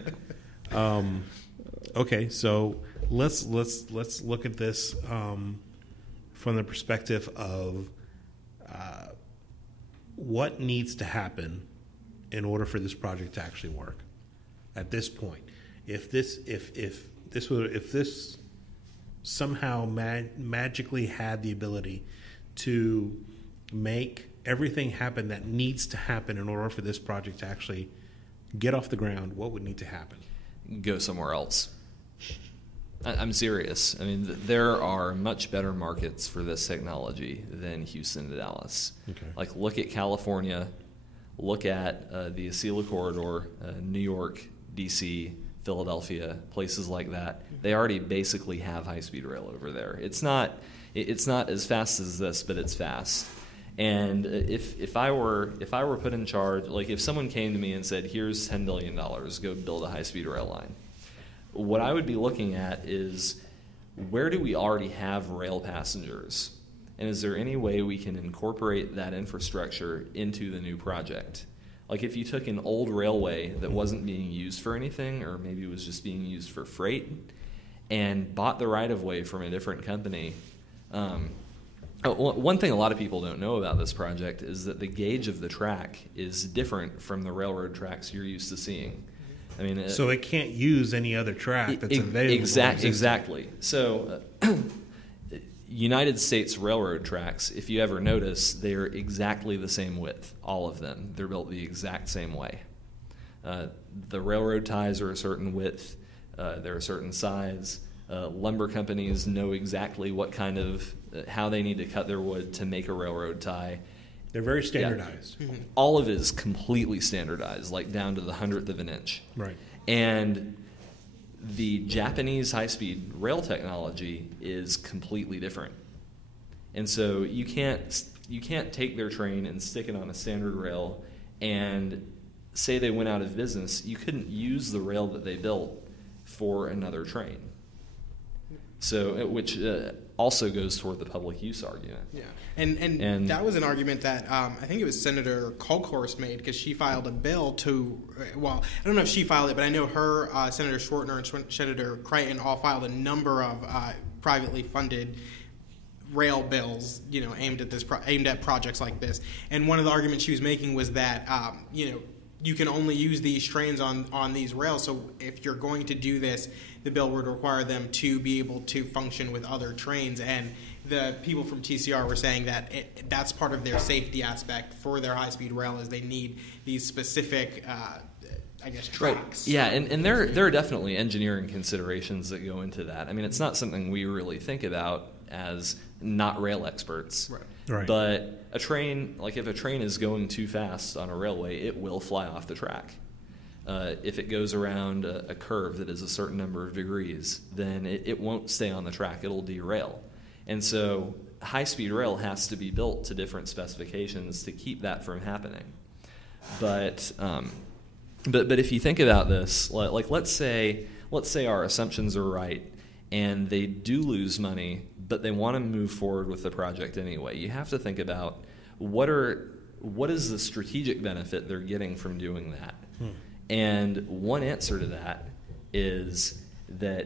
Okay, so let's look at this from the perspective of what needs to happen in order for this project to actually work. At this point, if this somehow magically had the ability to make everything happen that needs to happen in order for this project to actually get off the ground, what would need to happen? Go somewhere else. I'm serious. I mean, there are much better markets for this technology than Houston and Dallas. Okay. Like, look at California, look at the Acela Corridor, New York, D.C., Philadelphia, places like that, they already basically have high-speed rail over there. It's not as fast as this, but it's fast. And if I were put in charge, like if someone came to me and said, "Here's $10 billion, go build a high-speed rail line," what I would be looking at is, where do we already have rail passengers? And is there any way we can incorporate that infrastructure into the new project? Like if you took an old railway that wasn't being used for anything, or maybe it was just being used for freight, and bought the right-of-way from a different company. One thing a lot of people don't know about this project is that the gauge of the track is different from the railroad tracks you're used to seeing. I mean, so it can't use any other track that's available. Exactly. So United States railroad tracks, if you ever notice, they're exactly the same width, all of them. They're built the exact same way. The railroad ties are a certain width. They're a certain size. Lumber companies know exactly what kind of, how they need to cut their wood to make a railroad tie. They're very standardized. Yeah. All of it is completely standardized, like down to the 100th of an inch. Right. And the Japanese high-speed rail technology is completely different. And so you can't take their train and stick it on a standard rail and say they went out of business. You couldn't use the rail that they built for another train. So, which also goes toward the public use argument. Yeah, and that was an argument that I think it was Senator Kolkhorst made, because she filed a bill to, well, I don't know if she filed it, but I know her, Senator Schwartner, and Senator Creighton all filed a number of privately funded rail bills, aimed at projects like this. And one of the arguments she was making was that, you can only use these trains on these rails. So if you're going to do this, the bill would require them to be able to function with other trains. And the people from TCR were saying that that's part of their safety aspect for their high-speed rail, is they need these specific, tracks. Right. Yeah, and there are definitely engineering considerations that go into that. I mean, it's not something we really think about as not rail experts. Right. But a train, like if a train is going too fast on a railway, it will fly off the track. If it goes around a curve that is a certain number of degrees, then it won't stay on the track. It'll derail. And so high-speed rail has to be built to different specifications to keep that from happening. But if you think about this, like let's say our assumptions are right and they do lose money, but they want to move forward with the project anyway. You have to think about what is the strategic benefit they're getting from doing that. And one answer to that is that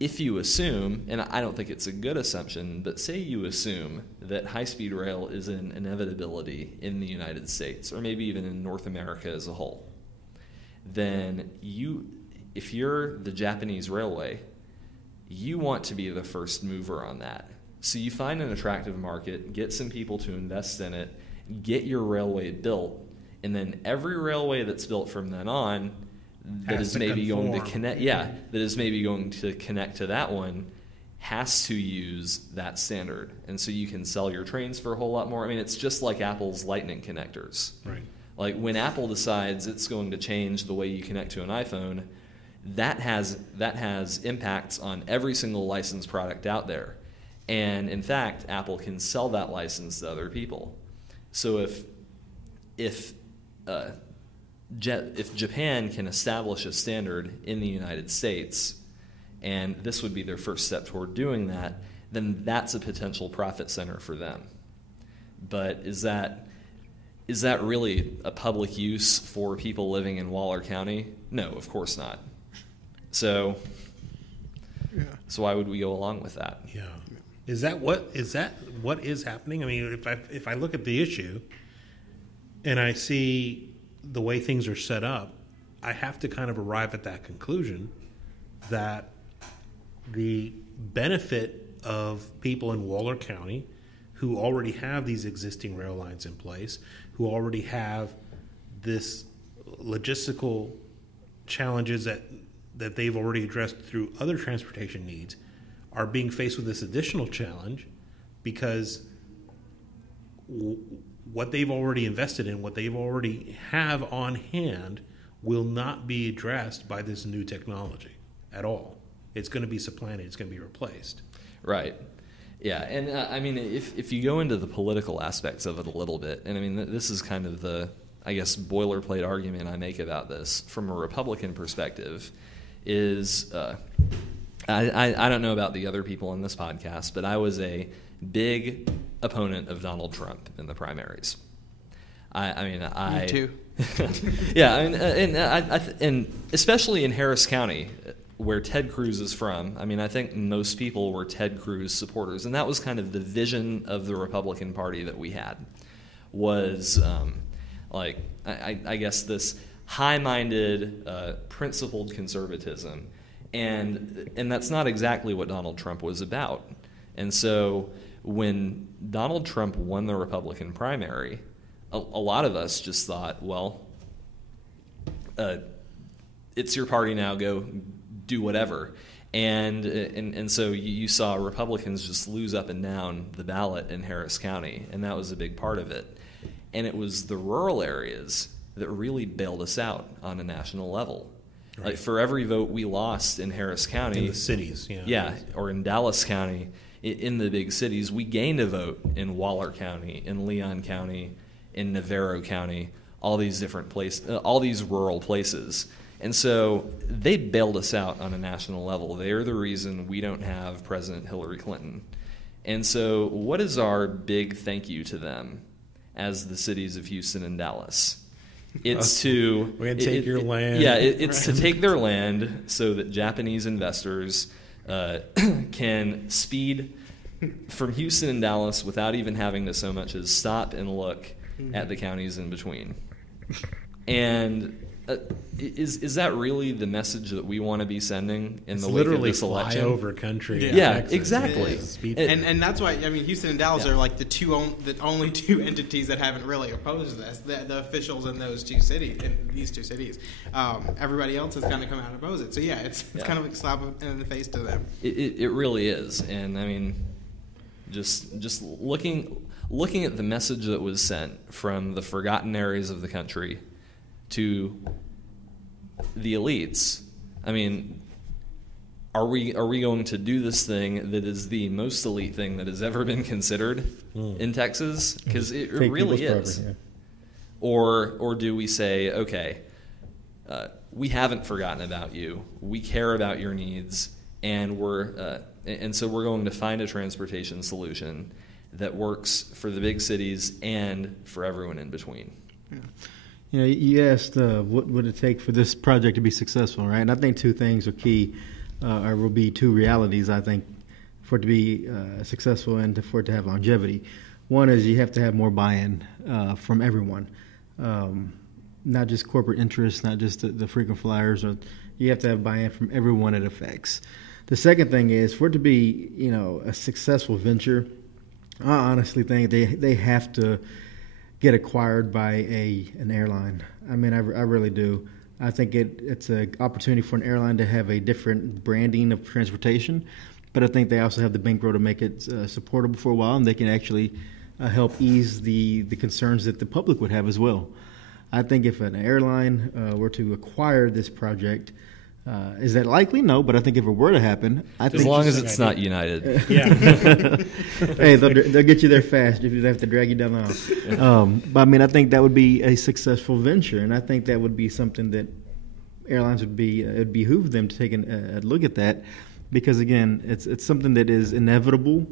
if you assume, and I don't think it's a good assumption, but say you assume that high-speed rail is an inevitability in the United States, or maybe even in North America as a whole, then if you're the Japanese railway, you want to be the first mover on that. So you find an attractive market, get some people to invest in it, get your railway built, and then every railway that's built from then on that is maybe going to connect to that one has to use that standard. And so you can sell your trains for a whole lot more. I mean, it's just like Apple's Lightning connectors. Right. Like when Apple decides it's going to change the way you connect to an iPhone, that has impacts on every single licensed product out there. And in fact, Apple can sell that license to other people. So if Japan can establish a standard in the United States, and this would be their first step toward doing that, then that's a potential profit center for them. But is that really a public use for people living in Waller County? No, of course not. So why would we go along with that? Yeah. Is that what is happening? I mean, if I look at the issue and I see the way things are set up, I have to kind of arrive at that conclusion that the benefit of people in Waller County who already have these existing rail lines in place, who already have this logistical challenges that they've already addressed through other transportation needs, are being faced with this additional challenge because what they've already invested in, what they've already have on hand, will not be addressed by this new technology at all. It's going to be supplanted. It's going to be replaced. Right. Yeah, and I mean, if you go into the political aspects of it a little bit, and I mean, this is kind of the, I guess, boilerplate argument I make about this from a Republican perspective, is I don't know about the other people on this podcast, but I was a big opponent of Donald Trump in the primaries. Me too. Yeah, I mean, and especially in Harris County, where Ted Cruz is from. I mean, I think most people were Ted Cruz supporters, and that was kind of the vision of the Republican Party that we had, was I guess this high-minded, principled conservatism, and that's not exactly what Donald Trump was about. And so when Donald Trump won the Republican primary, a lot of us just thought, well, it's your party now, go do whatever. And so you saw Republicans just lose up and down the ballot in Harris County, and that was a big part of it. And it was the rural areas that really bailed us out on a national level. Right. Like, for every vote we lost in Harris County, in the cities, or in Dallas County, in the big cities, we gained a vote in Waller County, in Leon County, in Navarro County, all these different places, all these rural places. And so they bailed us out on a national level. They are the reason we don't have President Hillary Clinton. And so what is our big thank you to them as the cities of Houston and Dallas? It's we're going to take your land. Yeah, it's to take their land so that Japanese investors can speed from Houston and Dallas without even having to so much as stop and look at the counties in between. And is that really the message that we want to be sending in the wake of this election? Literally flyover country. Yeah, exactly. And that's why, I mean, Houston and Dallas are like the only two entities that haven't really opposed this. The officials in these two cities. Everybody else has kind of come out and opposed it. So yeah, it's kind of a slap in the face to them. It really is. And I mean, just looking at the message that was sent from the forgotten areas of the country to the elites. I mean, are we going to do this thing that is the most elite thing that has ever been considered in Texas? Because it really is. Property, yeah. Or do we say, okay, we haven't forgotten about you. We care about your needs, and so we're going to find a transportation solution that works for the big cities and for everyone in between. Yeah. You know, you asked what would it take for this project to be successful, right? And I think two things are key, or will be two realities, I think, for it to be successful and for it to have longevity. One is you have to have more buy-in from everyone, not just corporate interests, not just the frequent flyers. You have to have buy-in from everyone it affects. The second thing is, for it to be, a successful venture, I honestly think they have to get acquired by an airline. I mean, I really do. I think it's an opportunity for an airline to have a different branding of transportation, but I think they also have the bankroll to make it supportable for a while, and they can actually help ease the concerns that the public would have as well. I think if an airline were to acquire this project, is that likely? No, but I think if it were to happen, as long as it's not United. Yeah. Hey, they'll get you there fast if they have to drag you down the aisle. But I mean, I think that would be a successful venture, and I think that would be something that airlines would it'd behoove them to take a look at that, because again, it's something that is inevitable.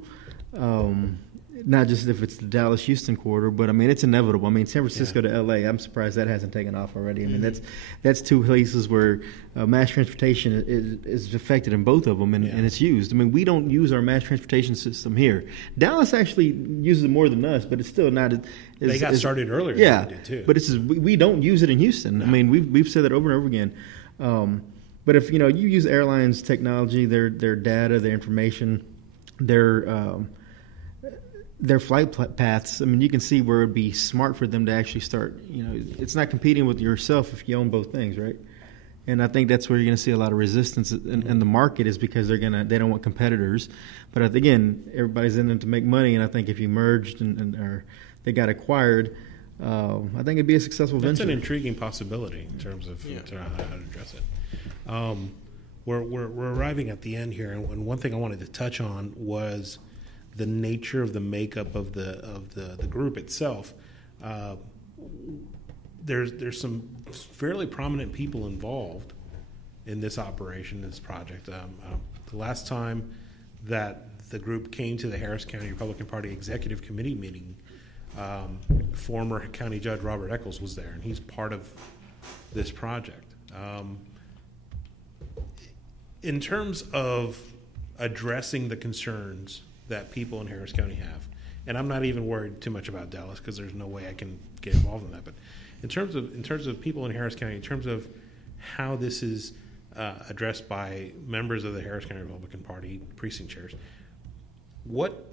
Not just if it's the Dallas-Houston corridor, but I mean, it's inevitable. I mean, San Francisco to L.A., I'm surprised that hasn't taken off already. I mean, that's two places where mass transportation is affected in both of them, and it's used. I mean, we don't use our mass transportation system here. Dallas actually uses it more than us, but it's still not. They got started earlier yeah, than we did, too. But we don't use it in Houston. No. I mean, we've said that over and over again. But if, you use airlines' technology, their data, their information, their flight paths, I mean, you can see where it would be smart for them to actually start, it's not competing with yourself if you own both things, right? And I think that's where you're going to see a lot of resistance in the market, is because they don't want competitors. But again, everybody's in them to make money, and I think if you merged or they got acquired, I think it'd be a successful That's venture. an intriguing possibility in terms of how to address it. We're arriving at the end here, and one thing I wanted to touch on was the nature of the makeup of the group itself. There's some fairly prominent people involved in this operation, this project. The last time that the group came to the Harris County Republican Party Executive Committee meeting, former County Judge Robert Eccles was there, and he's part of this project. In terms of addressing the concerns that people in Harris County have, and I'm not even worried too much about Dallas because there's no way I can get involved in that, but in terms of people in Harris County, in terms of how this is addressed by members of the Harris County Republican Party precinct chairs, what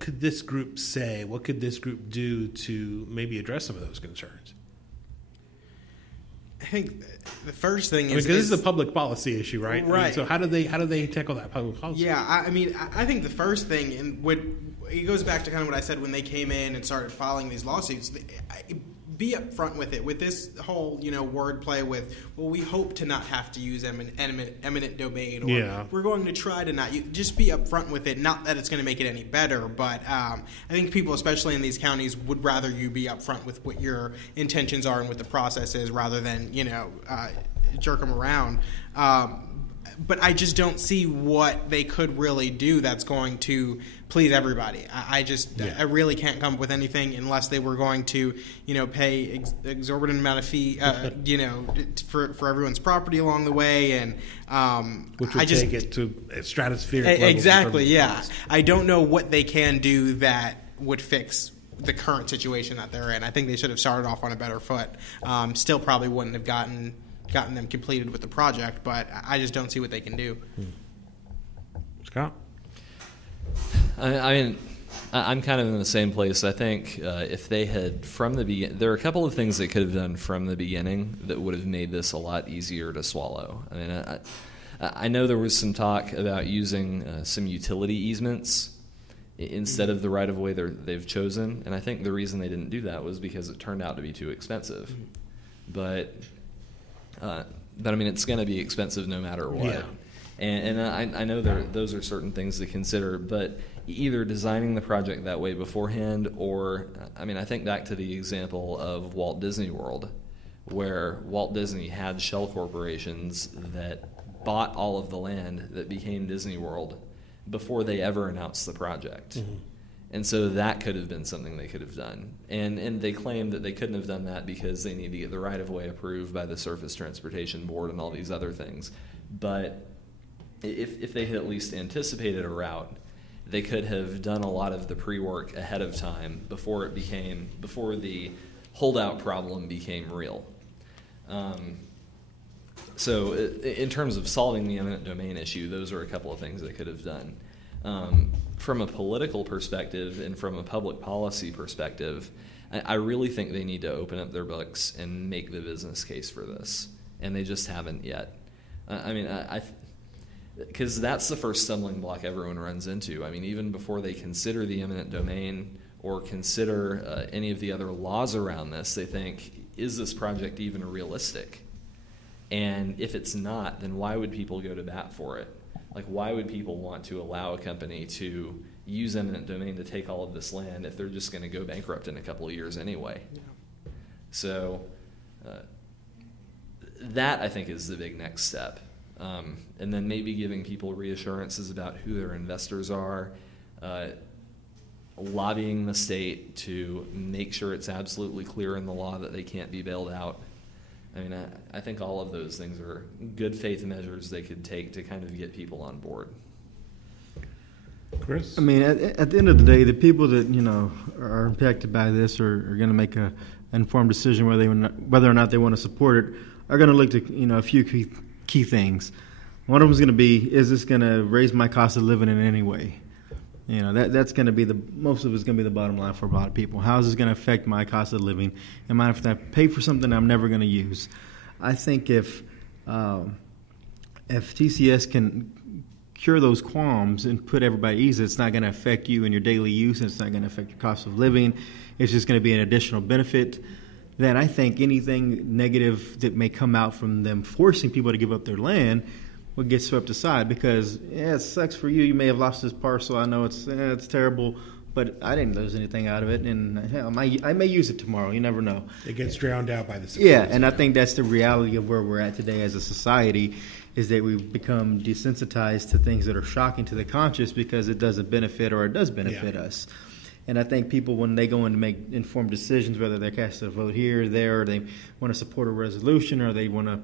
could this group say? What could this group do to maybe address some of those concerns? I think the first thing is because this is a public policy issue, right? Right. I mean, so how do they tackle that public policy? Yeah, I think the first thing, and it goes back to kind of what I said when they came in and started filing these lawsuits. Be upfront with it. With this whole, wordplay with, well, we hope to not have to use eminent domain, or we're going to try to not. Just be upfront with it. Not that it's going to make it any better, but I think people, especially in these counties, would rather you be upfront with what your intentions are and what the process is, rather than jerk them around. But I just don't see what they could really do that's going to please everybody. I really can't come up with anything unless they were going to, pay exorbitant amount of fee, for everyone's property along the way, and which would take it to stratospheric levels. Exactly. Yeah, I don't know what they can do that would fix the current situation that they're in. I think they should have started off on a better foot. Still, probably wouldn't have gotten them completed with the project, but I just don't see what they can do. Scott? I'm kind of in the same place. I think if they had from the beginning, there are a couple of things they could have done from the beginning that would have made this a lot easier to swallow. I know there was some talk about using some utility easements instead of the right-of-way they've chosen, and I think the reason they didn't do that was because it turned out to be too expensive. But it's going to be expensive no matter what. Yeah. And I know those are certain things to consider, but either designing the project that way beforehand, or I think back to the example of Walt Disney World, where Walt Disney had shell corporations that bought all of the land that became Disney World before they ever announced the project. Mm-hmm. And so that could have been something they could have done. And they claim that they couldn't have done that because they need to get the right-of-way approved by the Surface Transportation Board and all these other things. But if they had at least anticipated a route, they could have done a lot of the pre-work ahead of time before the holdout problem became real. So in terms of solving the eminent domain issue, those are a couple of things they could have done. From a political perspective and from a public policy perspective, I really think they need to open up their books and make the business case for this, and they just haven't yet. Because that's the first stumbling block everyone runs into. Even before they consider the eminent domain or consider any of the other laws around this, they think, is this project even realistic? And if it's not, then why would people go to bat for it? Why would people want to allow a company to use eminent domain to take all of this land if they're just going to go bankrupt in a couple of years anyway? Yeah. So that, I think, is the big next step. And then maybe giving people reassurances about who their investors are, lobbying the state to make sure it's absolutely clear in the law that they can't be bailed out. I think all of those things are good faith measures they could take to kind of get people on board. Chris? At the end of the day, the people that are impacted by this are going to make an informed decision whether or not they want to support it. Are going to look to a few key things. One of them is going to be: is this going to raise my cost of living in any way? That's going to be most of it's going to be the bottom line for a lot of people. How is this going to affect my cost of living? Am I going to pay for something I'm never going to use? I think if TCS can cure those qualms and put everybody at ease. It's not going to affect you in your daily use, and it's not going to affect your cost of living. It's just going to be an additional benefit. Then I think anything negative that may come out from them forcing people to give up their land will get swept aside, because it sucks for you. You may have lost this parcel. I know it's terrible, but I didn't lose anything out of it, and hell, I may use it tomorrow. You never know. It gets drowned out by the success. Yeah, and I think that's the reality of where we're at today as a society, is that we've become desensitized to things that are shocking to the conscious because it doesn't benefit or it does benefit us. And I think people, when they go in to make informed decisions, whether they're casting a vote here or there, or they want to support a resolution, or they want to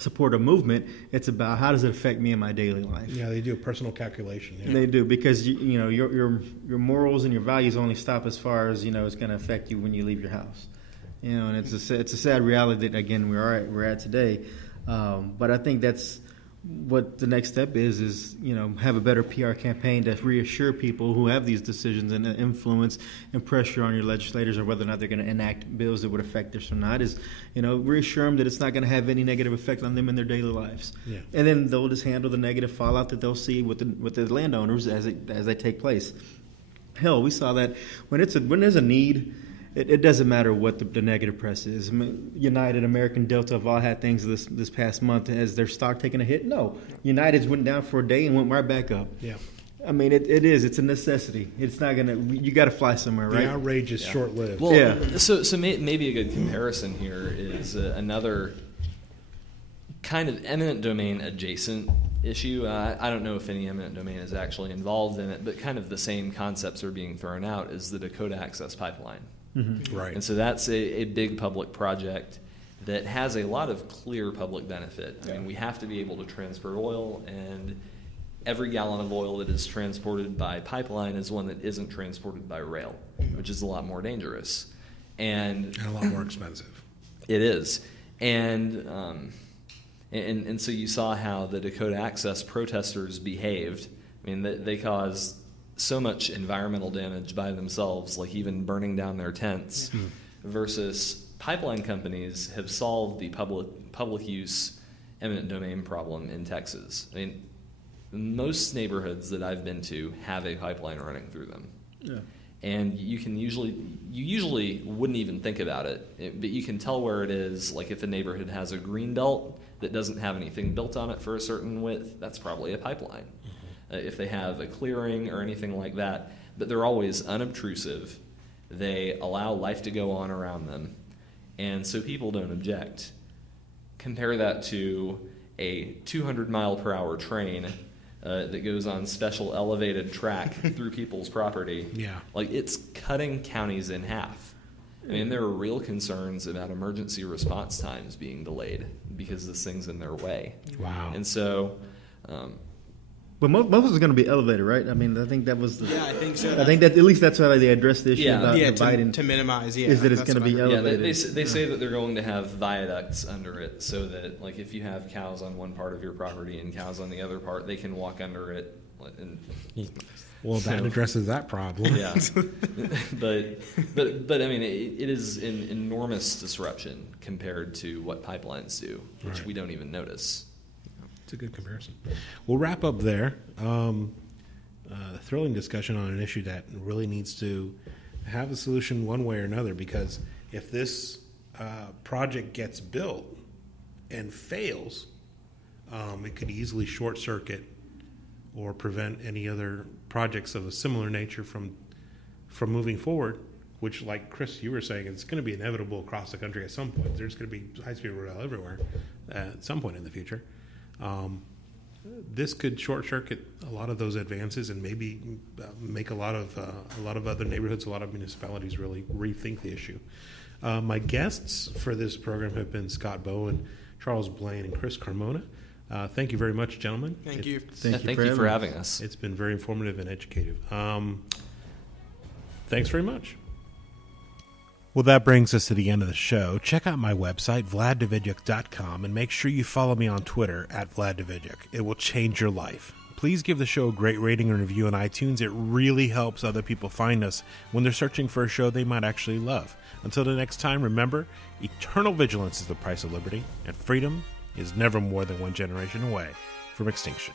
support a movement, it's about how does it affect me in my daily life. Yeah, they do a personal calculation. Yeah. They do, because your morals and your values only stop as far as it's going to affect you when you leave your house. And it's a sad reality that, again, we're at today. But I think that's what the next step is have a better PR campaign to reassure people who have these decisions and influence and pressure on your legislators, or whether or not they're going to enact bills that would affect this or not, is reassure them that it's not going to have any negative effect on them in their daily lives. Yeah. And then they'll just handle the negative fallout that they'll see with the landowners as they take place. Hell, we saw that when there's a need. It doesn't matter what the negative press is. I mean, United, American, Delta have all had things this past month. Has their stock taken a hit? No. United's went down for a day and went right back up. Yeah. I mean, it is. It's a necessity. It's not going to – you got to fly somewhere, right? The outrage is short-lived. Well, so maybe a good comparison here is another kind of eminent domain adjacent issue. I don't know if any eminent domain is actually involved in it, but kind of the same concepts are being thrown out, is the Dakota Access Pipeline. Mm-hmm. Right. And so that's a big public project that has a lot of clear public benefit. I mean, we have to be able to transport oil, and every gallon of oil that is transported by pipeline is one that isn't transported by rail, which is a lot more dangerous. And a lot more expensive. It is. And so you saw how the Dakota Access protesters behaved. I mean, they caused so much environmental damage by themselves, like even burning down their tents, versus pipeline companies have solved the public use eminent domain problem in Texas. I mean, most neighborhoods that I've been to have a pipeline running through them. Yeah. And you usually wouldn't even think about it, but you can tell where it is. Like if a neighborhood has a green belt that doesn't have anything built on it for a certain width, that's probably a pipeline. If they have a clearing or anything like that, but they're always unobtrusive. They allow life to go on around them, and so people don't object. Compare that to a 200-mile-per-hour train that goes on special elevated track through people's property. Yeah. Like, it's cutting counties in half. I mean, there are real concerns about emergency response times being delayed because this thing's in their way. Wow. And so... But most of it's going to be elevated, right? I mean, I think that was the... Yeah, I think so. I think that at least that's how they addressed the issue about Biden. To minimize, is that it's going to be elevated. Yeah, they say that they're going to have viaducts under it so that, like, if you have cows on one part of your property and cows on the other part, they can walk under it. And, well, that addresses that problem. Yeah. but I mean, it is an enormous disruption compared to what pipelines do, which we don't even notice. It's a good comparison. We'll wrap up there. Thrilling discussion on an issue that really needs to have a solution one way or another, because if this project gets built and fails, it could easily short circuit or prevent any other projects of a similar nature from moving forward, which, like Chris, you were saying, it's going to be inevitable across the country at some point. There's going to be high-speed rail everywhere at some point in the future. This could short-circuit a lot of those advances and maybe make a lot of other neighborhoods, a lot of municipalities really rethink the issue. My guests for this program have been Scott Bowen, Charles Blaine, and Chris Carmona. Thank you very much, gentlemen. Thank you. Thank you for having us. It's been very informative and educative. Thanks very much. Well, that brings us to the end of the show. Check out my website, vladdavidyak.com, and make sure you follow me on Twitter @VladDavidyak. It will change your life. Please give the show a great rating and review on iTunes. It really helps other people find us when they're searching for a show they might actually love. Until the next time, remember, eternal vigilance is the price of liberty, and freedom is never more than one generation away from extinction.